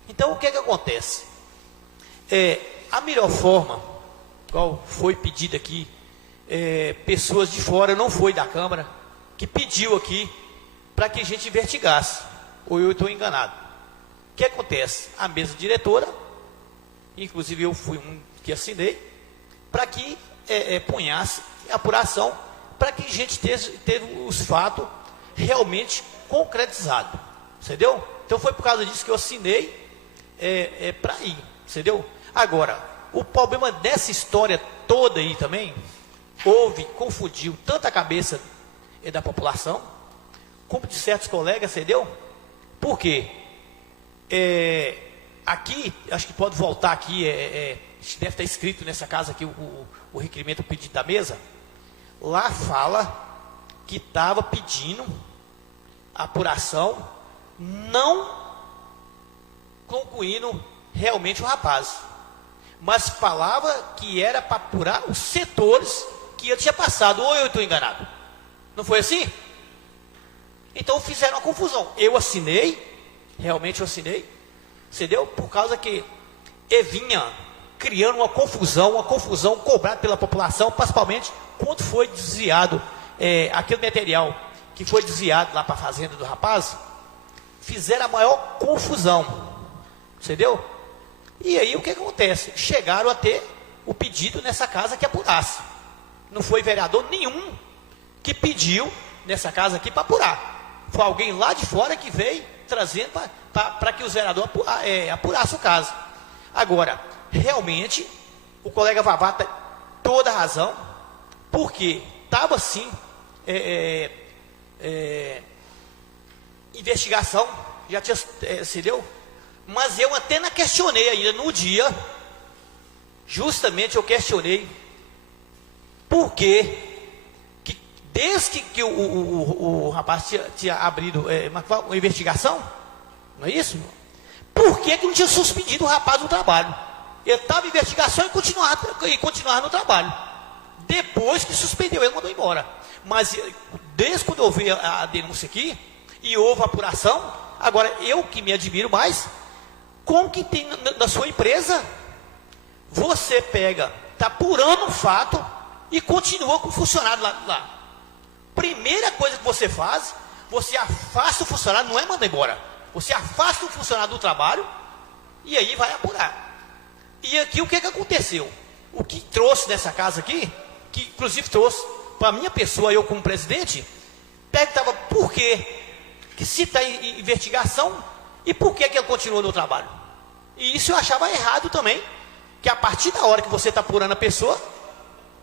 Então, o que acontece? A melhor forma, qual foi pedido aqui, pessoas de fora, não foi da Câmara, que pediu aqui para que a gente investigasse, ou eu estou enganado. O que acontece? A mesa diretora, inclusive eu fui um que assinei, para que punhasse apuração, para que a gente teve os fatos realmente concretizados, entendeu? Então foi por causa disso que eu assinei para ir, entendeu? Agora, o problema dessa história toda aí também, confundiu tanto a cabeça da população, como de certos colegas, entendeu? Por quê? Aqui, acho que pode voltar aqui, deve estar escrito nessa casa aqui o requerimento, o pedido da mesa. Lá fala que estava pedindo apuração, não concluindo realmente o rapaz, mas falava que era para apurar os setores que ele tinha passado, ou eu estou enganado? Não foi assim? Então fizeram uma confusão. Eu assinei, realmente eu assinei, entendeu? Por causa que ele vinha criando uma confusão cobrada pela população, principalmente quando foi desviado aquele material que foi desviado lá para a fazenda do rapaz, fizeram a maior confusão, entendeu? E aí o que acontece? Chegaram a ter o pedido nessa casa que apurasse. Não foi vereador nenhum que pediu nessa casa aqui para apurar. Foi alguém lá de fora que veio trazendo para que os vereadores apurassem o caso. Agora, realmente, o colega Vavá tem toda a razão, porque estava sim investigação, já tinha, entendeu? Mas eu até não questionei ainda no dia, justamente eu questionei, por que desde que o rapaz tinha abrido uma investigação, não é isso? Por que não tinha suspendido o rapaz do trabalho? Ele estava em investigação e continuava no trabalho. Depois que suspendeu, ele mandou embora. Mas desde quando eu vi a denúncia aqui, e houve apuração, agora eu que me admiro mais, como que tem na sua empresa, você está apurando um fato e continua com o funcionário lá. Primeira coisa que você faz, você afasta o funcionário, não é mandar embora. Você afasta o funcionário do trabalho e aí vai apurar. E aqui o que aconteceu? O que trouxe nessa casa aqui, que inclusive trouxe para a minha pessoa, eu como presidente, perguntava por quê? Que se está em investigação, e por que ele continua no trabalho? E isso eu achava errado também, que a partir da hora que você está apurando a pessoa,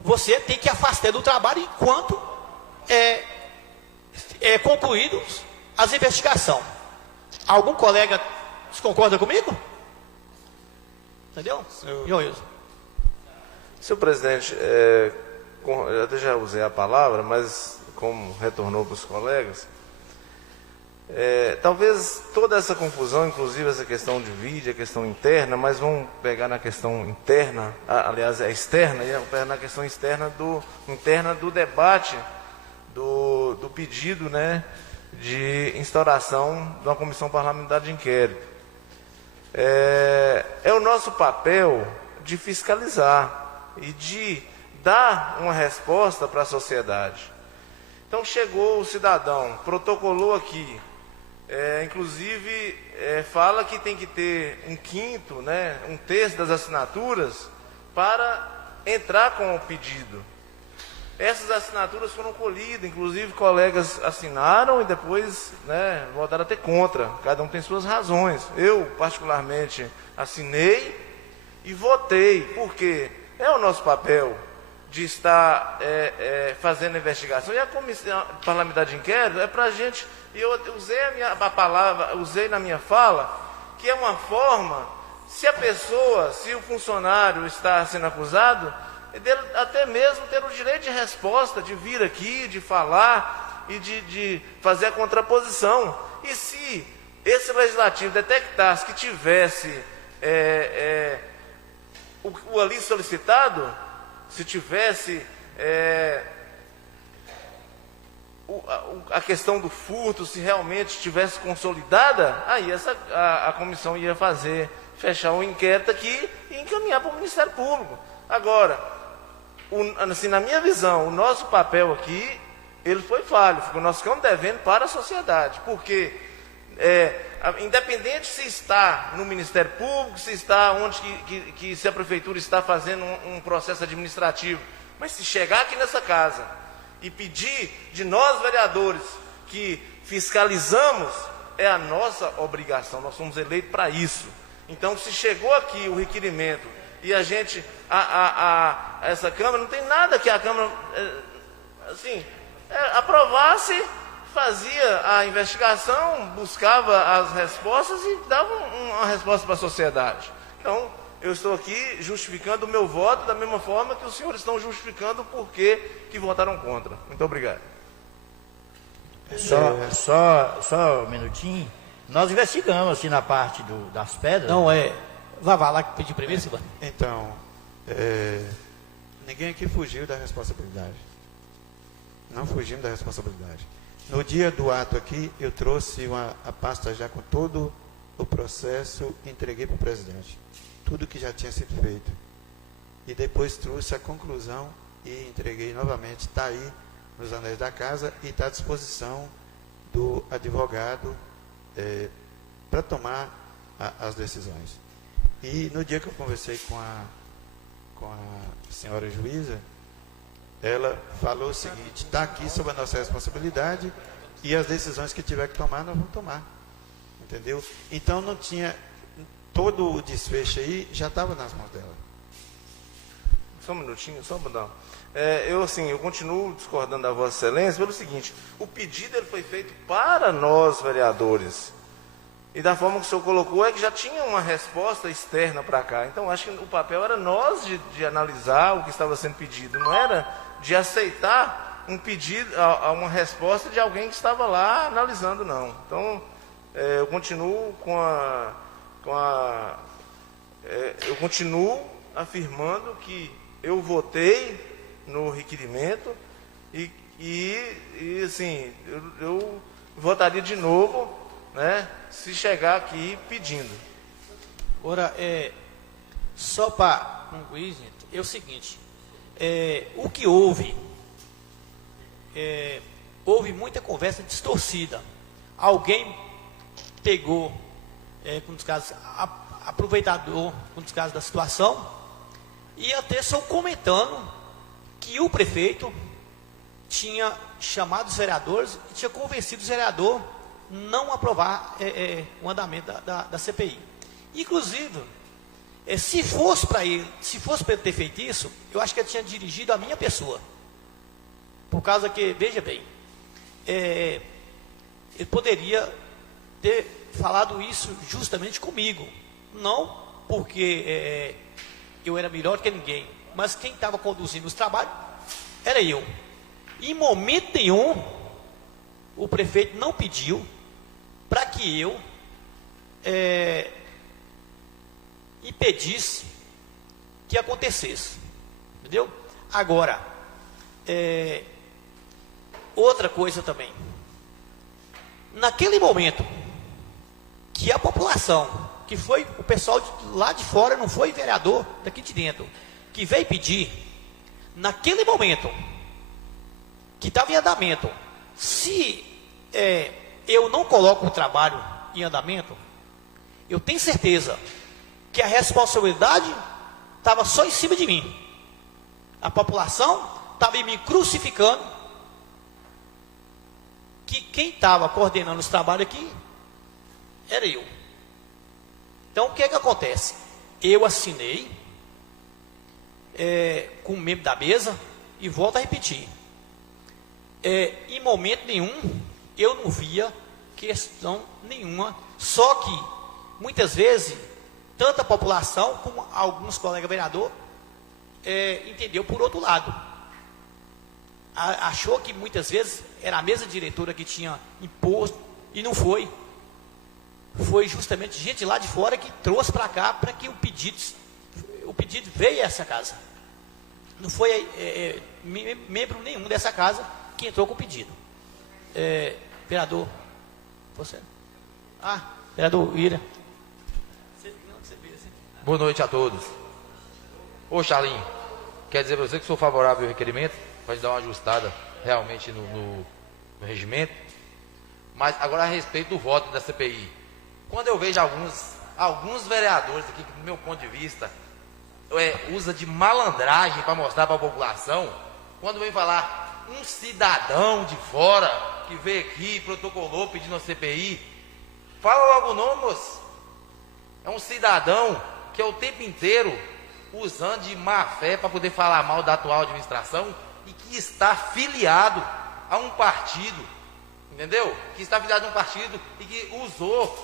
você tem que afastar do trabalho enquanto concluído as investigações. Algum colega concorda comigo? Entendeu? Senhor presidente, eu até já usei a palavra, mas como retornou para os colegas, talvez toda essa confusão, inclusive essa questão de vídeo, a questão interna, mas vamos pegar na questão interna, aliás, externa, e vamos pegar na questão interna do debate do pedido, né, de instauração de uma comissão parlamentar de inquérito. É o nosso papel de fiscalizar e de dar uma resposta para a sociedade. Então chegou o cidadão, protocolou aqui, inclusive fala que tem que ter um quinto, né, um terço das assinaturas para entrar com o pedido. Essas assinaturas foram colhidas, inclusive colegas assinaram e depois, né, votaram até contra. Cada um tem suas razões. Eu, particularmente, assinei e votei, porque é o nosso papel de estar fazendo a investigação. E a comissão parlamentar de inquérito é para a gente, e eu usei a palavra, usei na minha fala, que é uma forma, se o funcionário está sendo acusado, dele até mesmo ter o direito de resposta, de vir aqui, de falar e de fazer a contraposição. E se esse legislativo detectasse que tivesse o ali solicitado, se tivesse a questão do furto, se realmente estivesse consolidada, aí a comissão ia fechar um inquérito aqui e encaminhar para o Ministério Público. Agora, assim, na minha visão, o nosso papel aqui, ele foi falho, porque nós ficamos devendo para a sociedade, porque independente se está no Ministério Público, se está onde se a Prefeitura está fazendo um processo administrativo, mas se chegar aqui nessa casa e pedir de nós vereadores que fiscalizamos, é a nossa obrigação, nós somos eleitos para isso. Então, se chegou aqui o requerimento e a gente, essa Câmara, não tem nada que a Câmara, aprovasse, fazia a investigação, buscava as respostas e dava uma resposta para a sociedade. Então, eu estou aqui justificando o meu voto da mesma forma que os senhores estão justificando o porquê que votaram contra. Muito obrigado. Só um minutinho. Nós investigamos assim na parte das pedras. Não, vai lá que pedir primeiro, Silvano. Então, ninguém aqui fugiu da responsabilidade. Não fugimos da responsabilidade. No dia do ato aqui, eu trouxe a pasta já com todo o processo, entreguei para o presidente. Tudo que já tinha sido feito. E depois trouxe a conclusão e entreguei novamente. Está aí nos anéis da casa e está à disposição do advogado para tomar as decisões. E no dia que eu conversei com a senhora juíza, ela falou o seguinte: está aqui sob a nossa responsabilidade e as decisões que tiver que tomar, nós vamos tomar. Entendeu? Então não tinha... Todo o desfecho aí já estava nas mãos dela. Só um minutinho, só para dar. Eu continuo discordando da Vossa Excelência pelo seguinte: o pedido ele foi feito para nós, vereadores. E da forma que o senhor colocou, é que já tinha uma resposta externa para cá. Então, acho que o papel era nós de analisar o que estava sendo pedido. Não era de aceitar um pedido, uma resposta de alguém que estava lá analisando, não. Então, eu continuo eu continuo afirmando que eu votei no requerimento e assim, eu votaria de novo, né, se chegar aqui pedindo. Agora, só para concluir, gente, é o seguinte, o que houve muita conversa distorcida. Alguém pegou, nos casos, aproveitador, nos casos da situação, e até só comentando que o prefeito tinha chamado os vereadores e tinha convencido os vereadores não aprovar o andamento da CPI. Inclusive, se fosse para ele ter feito isso, eu acho que ele tinha dirigido a minha pessoa. Por causa que, veja bem, ele poderia ter falado isso justamente comigo. Não porque eu era melhor que ninguém, mas quem estava conduzindo os trabalhos era eu. Em momento nenhum, o prefeito não pediu para que eu impedisse que acontecesse. Entendeu? Agora, outra coisa também. Naquele momento que a população, que foi o pessoal lá de fora, não foi vereador daqui de dentro, que veio pedir, naquele momento que estava em andamento, se eu não coloco o trabalho em andamento, eu tenho certeza que a responsabilidade estava só em cima de mim. A população estava me crucificando, que quem estava coordenando os trabalhos aqui era eu. Então, o que é que acontece? Eu assinei com o membro da mesa e volto a repetir. Em momento nenhum, eu não via questão nenhuma, só que, muitas vezes, tanto a população como alguns colegas vereadores entendeu por outro lado. Achou que muitas vezes era a mesa diretora que tinha imposto, e não foi. foi justamente gente lá de fora que trouxe para cá para que o pedido veio a essa casa. Não foi membro nenhum dessa casa que entrou com o pedido. Vereador, você? Vereador Ira. Boa noite a todos. Ô Charlinho, quer dizer para você que sou favorável ao requerimento, pode dar uma ajustada realmente no regimento, mas agora a respeito do voto da CPI. Quando eu vejo alguns vereadores aqui, que do meu ponto de vista, usa de malandragem para mostrar para a população, quando vem falar um cidadão de fora que veio aqui, protocolou pedindo a CPI, fala logo o nome, moço. É um cidadão que é o tempo inteiro usando de má fé para poder falar mal da atual administração e que está filiado a um partido, entendeu? Que está filiado a um partido e que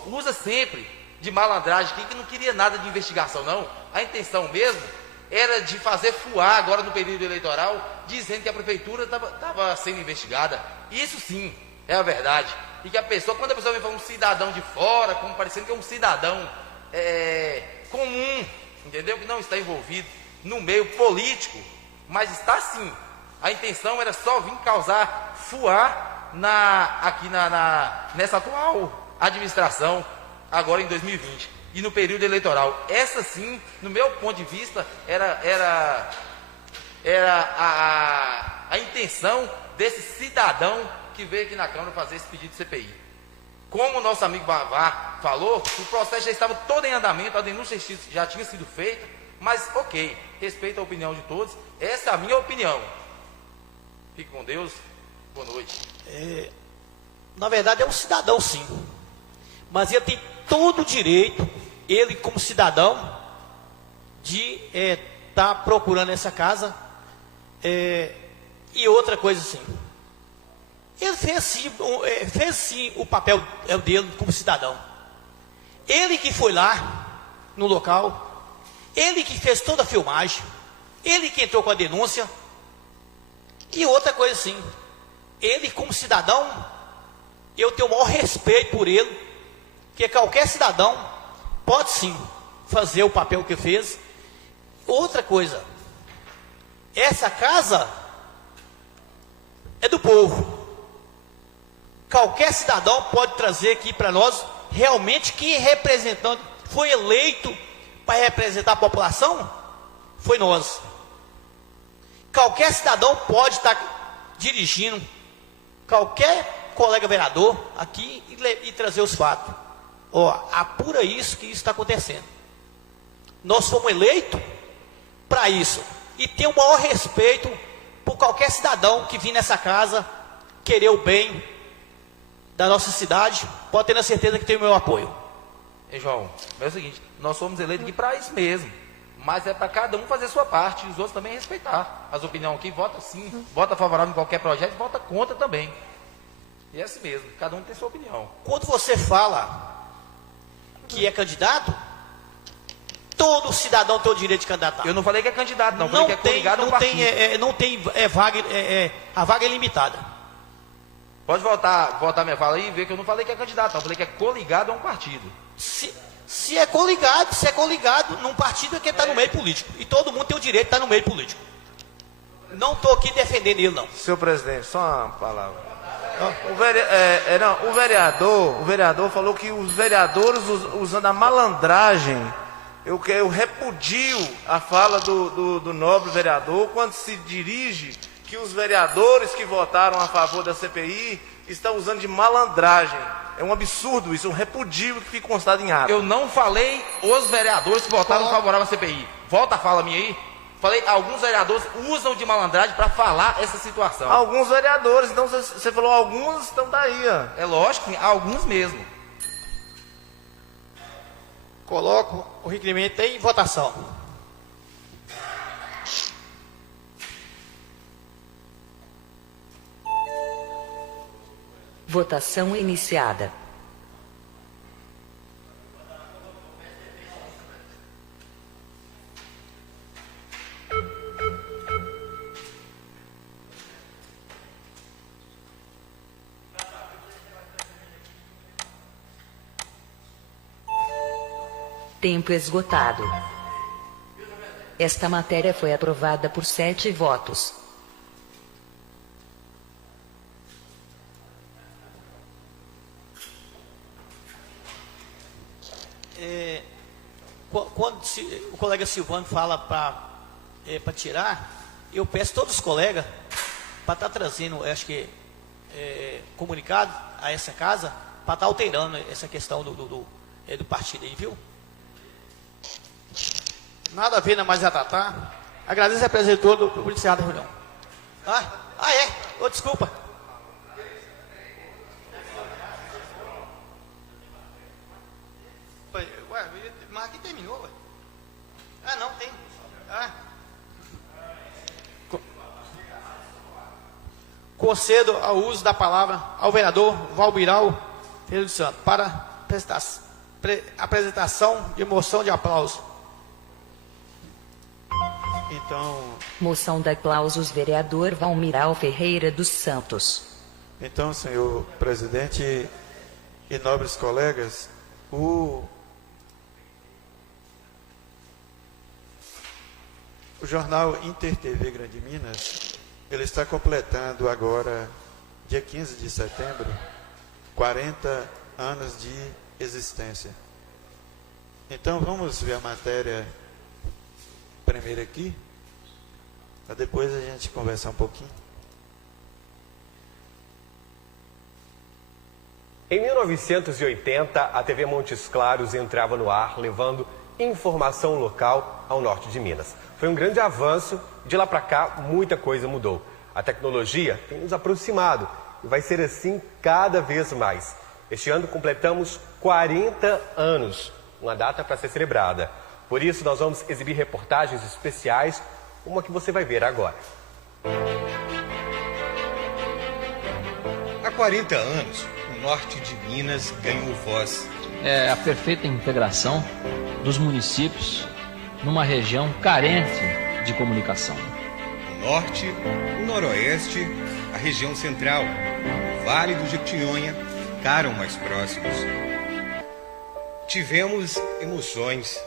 usa sempre de malandragem, que não queria nada de investigação, não. A intenção mesmo era de fazer fuar agora no período eleitoral, dizendo que a prefeitura estava sendo investigada. Isso sim é a verdade. E que quando a pessoa vem falar um cidadão de fora, como parecendo que é um cidadão comum, entendeu? Que não está envolvido no meio político, mas está sim. A intenção era só vir causar fuar nessa atual administração, agora em 2020, e no período eleitoral. Essa sim, no meu ponto de vista, era a intenção desse cidadão que veio aqui na Câmara fazer esse pedido de CPI. Como o nosso amigo Bavar falou, o processo já estava todo em andamento, a denúncia já tinha sido feita, mas ok, respeito a opinião de todos, essa é a minha opinião. Fique com Deus, boa noite. Na verdade é um cidadão sim, mas ele tem todo o direito, ele como cidadão, de estar procurando essa casa. E outra coisa assim, ele fez sim o papel dele como cidadão. Ele que foi lá no local, ele que fez toda a filmagem, ele que entrou com a denúncia. E outra coisa assim, ele como cidadão, eu tenho o maior respeito por ele, porque qualquer cidadão pode sim fazer o papel que fez. Outra coisa, essa casa é do povo. Qualquer cidadão pode trazer aqui para nós realmente quem representante foi eleito para representar a população, foi nós. Qualquer cidadão pode estar dirigindo, qualquer colega vereador aqui e trazer os fatos. Apura isso que isso está acontecendo. Nós fomos eleitos para isso. E tenho o maior respeito por qualquer cidadão que vir nessa casa querer o bem da nossa cidade, pode ter a certeza que tem o meu apoio. João, é o seguinte, nós somos eleitos aqui para isso mesmo, mas é para cada um fazer a sua parte, e os outros também respeitar as opiniões. Quem vota sim, vota favorável em qualquer projeto, vota contra também. E é assim mesmo, cada um tem sua opinião. Quando você fala que é candidato, todo cidadão tem o direito de candidatar. Eu não falei que é candidato, não. Falei que é coligado a um partido. Não tem vaga, a vaga é limitada. Pode voltar minha fala aí e ver que eu não falei que é candidato, não. Eu falei que é coligado a um partido. Se é coligado num partido é que está no meio político. E todo mundo tem o direito de estar no meio político. Não estou aqui defendendo ele, não. Senhor presidente, só uma palavra. O vereador falou que os vereadores usando a malandragem. Eu repudio a fala do nobre vereador quando se dirige que os vereadores que votaram a favor da CPI estão usando de malandragem. É um absurdo isso, um repudio que fica constado em ato. Eu não falei os vereadores que votaram favorável à CPI. Volta a fala minha aí. Falei, alguns vereadores usam de malandragem para falar essa situação. Alguns vereadores, então você falou alguns, então tá aí, ó. É lógico, alguns mesmo. Coloco o requerimento em votação. Votação iniciada. Tempo esgotado. Esta matéria foi aprovada por 7 votos. Quando o colega Silvano fala para tirar, eu peço a todos os colegas para estar trazendo, acho que, comunicado a essa casa, para estar alterando essa questão do partido aí, viu? Nada a ver, não mais a tratar. Agradeço a presença toda por iniciar a reunião. Desculpa. Mas aqui terminou, ué. Não, tem. Concedo ao uso da palavra ao vereador Valbiral Ferreira dos Santos para apresentação de moção de aplauso. Então, Moção de aplausos, vereador Valmiral Ferreira dos Santos. então, senhor presidente e nobres colegas, o jornal Inter TV Grande Minas, ele está completando agora, dia 15 de setembro, 40 anos de existência. Então vamos ver a matéria primeiro aqui, para depois a gente conversar um pouquinho. Em 1980, a TV Montes Claros entrava no ar, levando informação local ao norte de Minas. Foi um grande avanço, de lá para cá muita coisa mudou. A tecnologia tem nos aproximado e vai ser assim cada vez mais. Este ano completamos 40 anos, uma data para ser celebrada. Por isso nós vamos exibir reportagens especiais, como a que você vai ver agora. Há 40 anos, o norte de Minas ganhou voz. É a perfeita integração dos municípios numa região carente de comunicação. O norte, o noroeste, a região central, o Vale do Jequitinhonha ficaram mais próximos. Tivemos emoções.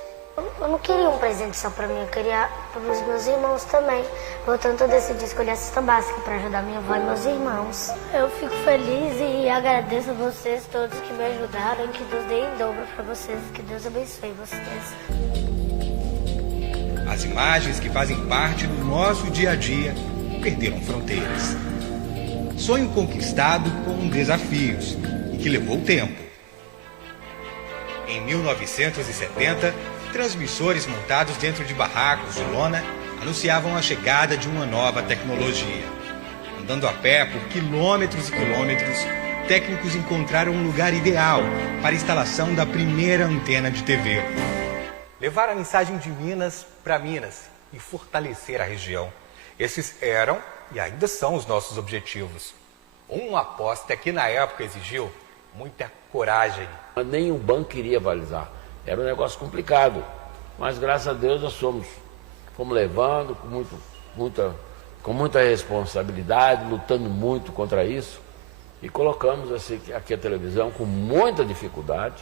Eu não queria um presente só para mim, eu queria para os meus irmãos também. Portanto, eu decidi escolher a cesta básica para ajudar minha avó e meus irmãos. Eu fico feliz e agradeço a vocês todos que me ajudaram, que Deus dê em dobro para vocês, que Deus abençoe vocês. As imagens que fazem parte do nosso dia a dia perderam fronteiras. Sonho conquistado com desafios e que levou tempo. Em 1970, transmissores montados dentro de barracos de lona anunciavam a chegada de uma nova tecnologia. Andando a pé por quilômetros e quilômetros, técnicos encontraram um lugar ideal para a instalação da primeira antena de TV. Levar a mensagem de Minas para Minas e fortalecer a região. Esses eram e ainda são os nossos objetivos. Uma aposta que na época exigiu muita coragem. Nem o banco queria avalizar. Era um negócio complicado. Mas graças a Deus nós fomos levando com muita responsabilidade, lutando muito contra isso. E colocamos aqui a televisão com muita dificuldade.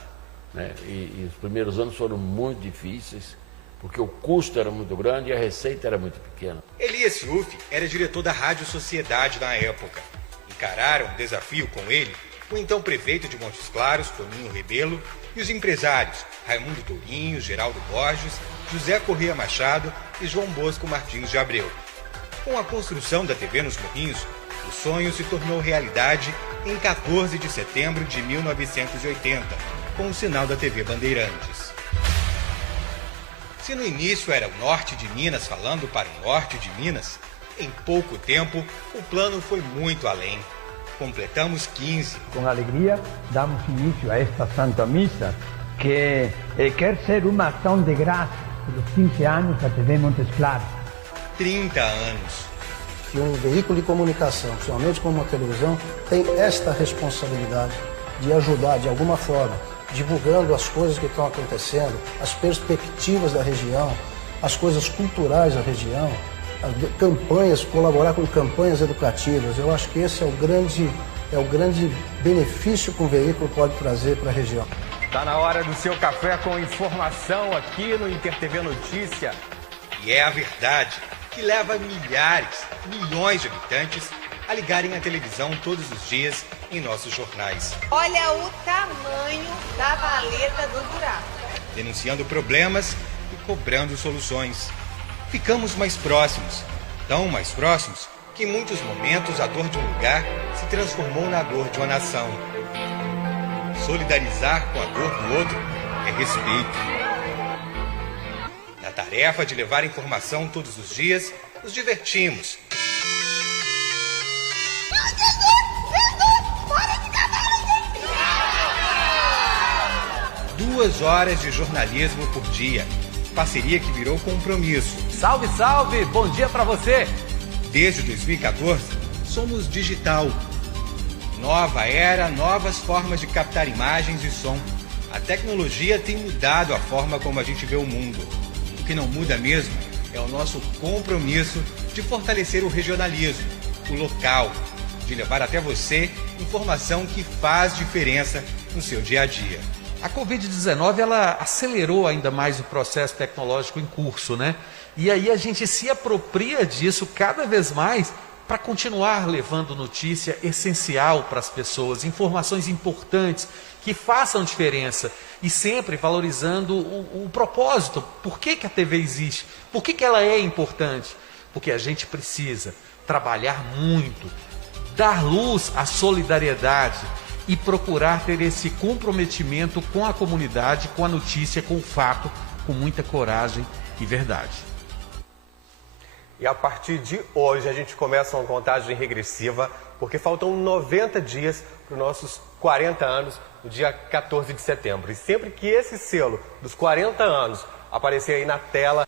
Né? E os primeiros anos foram muito difíceis, porque o custo era muito grande e a receita era muito pequena. Elias Ruff era diretor da Rádio Sociedade na época. Encararam o desafio com ele o então prefeito de Montes Claros, Toninho Rebelo, e os empresários Raimundo Tourinho, Geraldo Borges, José Corrêa Machado e João Bosco Martins de Abreu. Com a construção da TV nos Morrinhos, o sonho se tornou realidade em 14 de setembro de 1980, com o sinal da TV Bandeirantes. Se no início era o norte de Minas falando para o norte de Minas, em pouco tempo o plano foi muito além. Completamos 15. Com alegria, damos início a esta Santa Missa, que quer ser uma ação de graça pelos 15 anos da TV Montes Claros. 30 anos. Que um veículo de comunicação, principalmente como uma televisão, tem esta responsabilidade de ajudar de alguma forma, divulgando as coisas que estão acontecendo, as perspectivas da região, as coisas culturais da região, campanhas, colaborar com campanhas educativas. Eu acho que esse é o grande benefício que um veículo pode trazer para a região. Tá na hora do seu café com informação aqui no InterTV Notícia. E é a verdade que leva milhares, milhões de habitantes a ligarem a televisão todos os dias em nossos jornais. Olha o tamanho da valeta do buraco. Denunciando problemas e cobrando soluções. Ficamos mais próximos, tão mais próximos, que em muitos momentos a dor de um lugar se transformou na dor de uma nação. Solidarizar com a dor do outro é respeito. Na tarefa de levar informação todos os dias, nos divertimos. 2 horas de jornalismo por dia. Parceria que virou compromisso. Salve, salve! Bom dia pra você! Desde 2014, somos digital. Nova era, novas formas de captar imagens e som. A tecnologia tem mudado a forma como a gente vê o mundo. O que não muda mesmo é o nosso compromisso de fortalecer o regionalismo, o local, de levar até você informação que faz diferença no seu dia a dia. A Covid-19 ela acelerou ainda mais o processo tecnológico em curso, né? E aí a gente se apropria disso cada vez mais para continuar levando notícia essencial para as pessoas, informações importantes que façam diferença e sempre valorizando o propósito. Por que a TV existe? Por que ela é importante? Porque a gente precisa trabalhar muito, dar luz à solidariedade e procurar ter esse comprometimento com a comunidade, com a notícia, com o fato, com muita coragem e verdade. E a partir de hoje a gente começa uma contagem regressiva, porque faltam 90 dias para os nossos 40 anos, no dia 14 de setembro. E sempre que esse selo dos 40 anos aparecer aí na tela,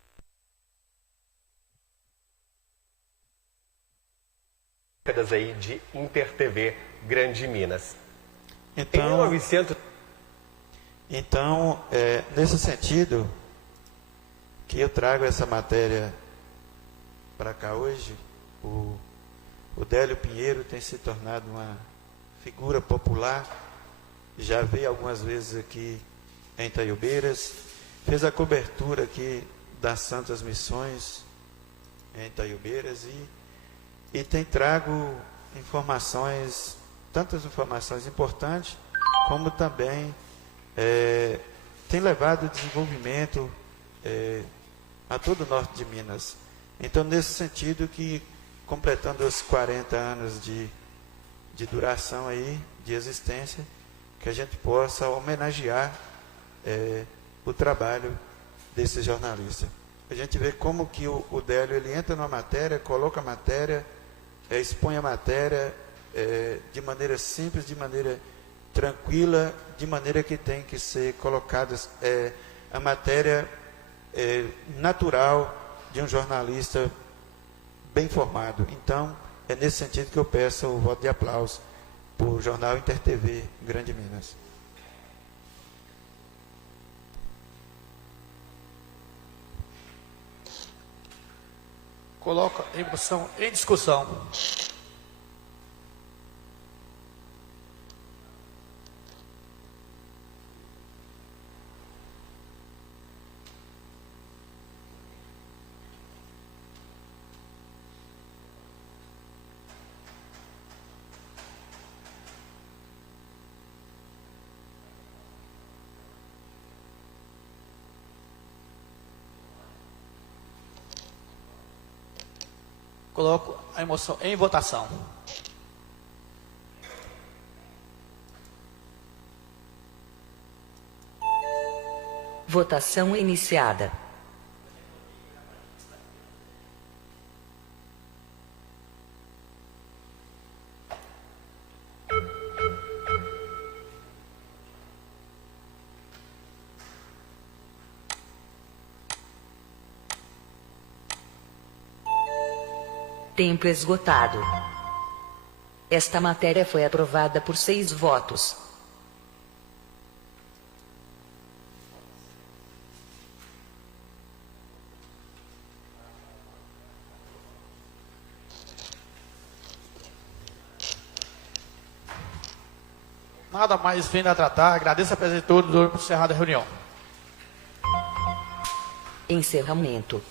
aí de InterTV Grande Minas. Então, nesse sentido que eu trago essa matéria para cá hoje, o Délio Pinheiro tem se tornado uma figura popular, já veio algumas vezes aqui em Itaiobeiras, fez a cobertura aqui das Santas Missões em Itaiobeiras e tem trago informações, tantas informações importantes, como também tem levado desenvolvimento a todo o norte de Minas. Então, nesse sentido que, completando os 40 anos de duração aí, de existência, que a gente possa homenagear o trabalho desse jornalista. A gente vê como que o Délio, ele entra numa matéria, coloca a matéria, expõe a matéria de maneira simples, de maneira tranquila, de maneira que tem que ser colocada a matéria natural de um jornalista bem formado. Então, é nesse sentido que eu peço o voto de aplauso para o jornal InterTV Grande Minas. Coloco a moção em discussão. Coloco a moção em votação. Votação iniciada. Tempo esgotado. Esta matéria foi aprovada por 6 votos. Nada mais vendo a tratar. Agradeço a presença de todos. Dou por encerrada a reunião. Encerramento.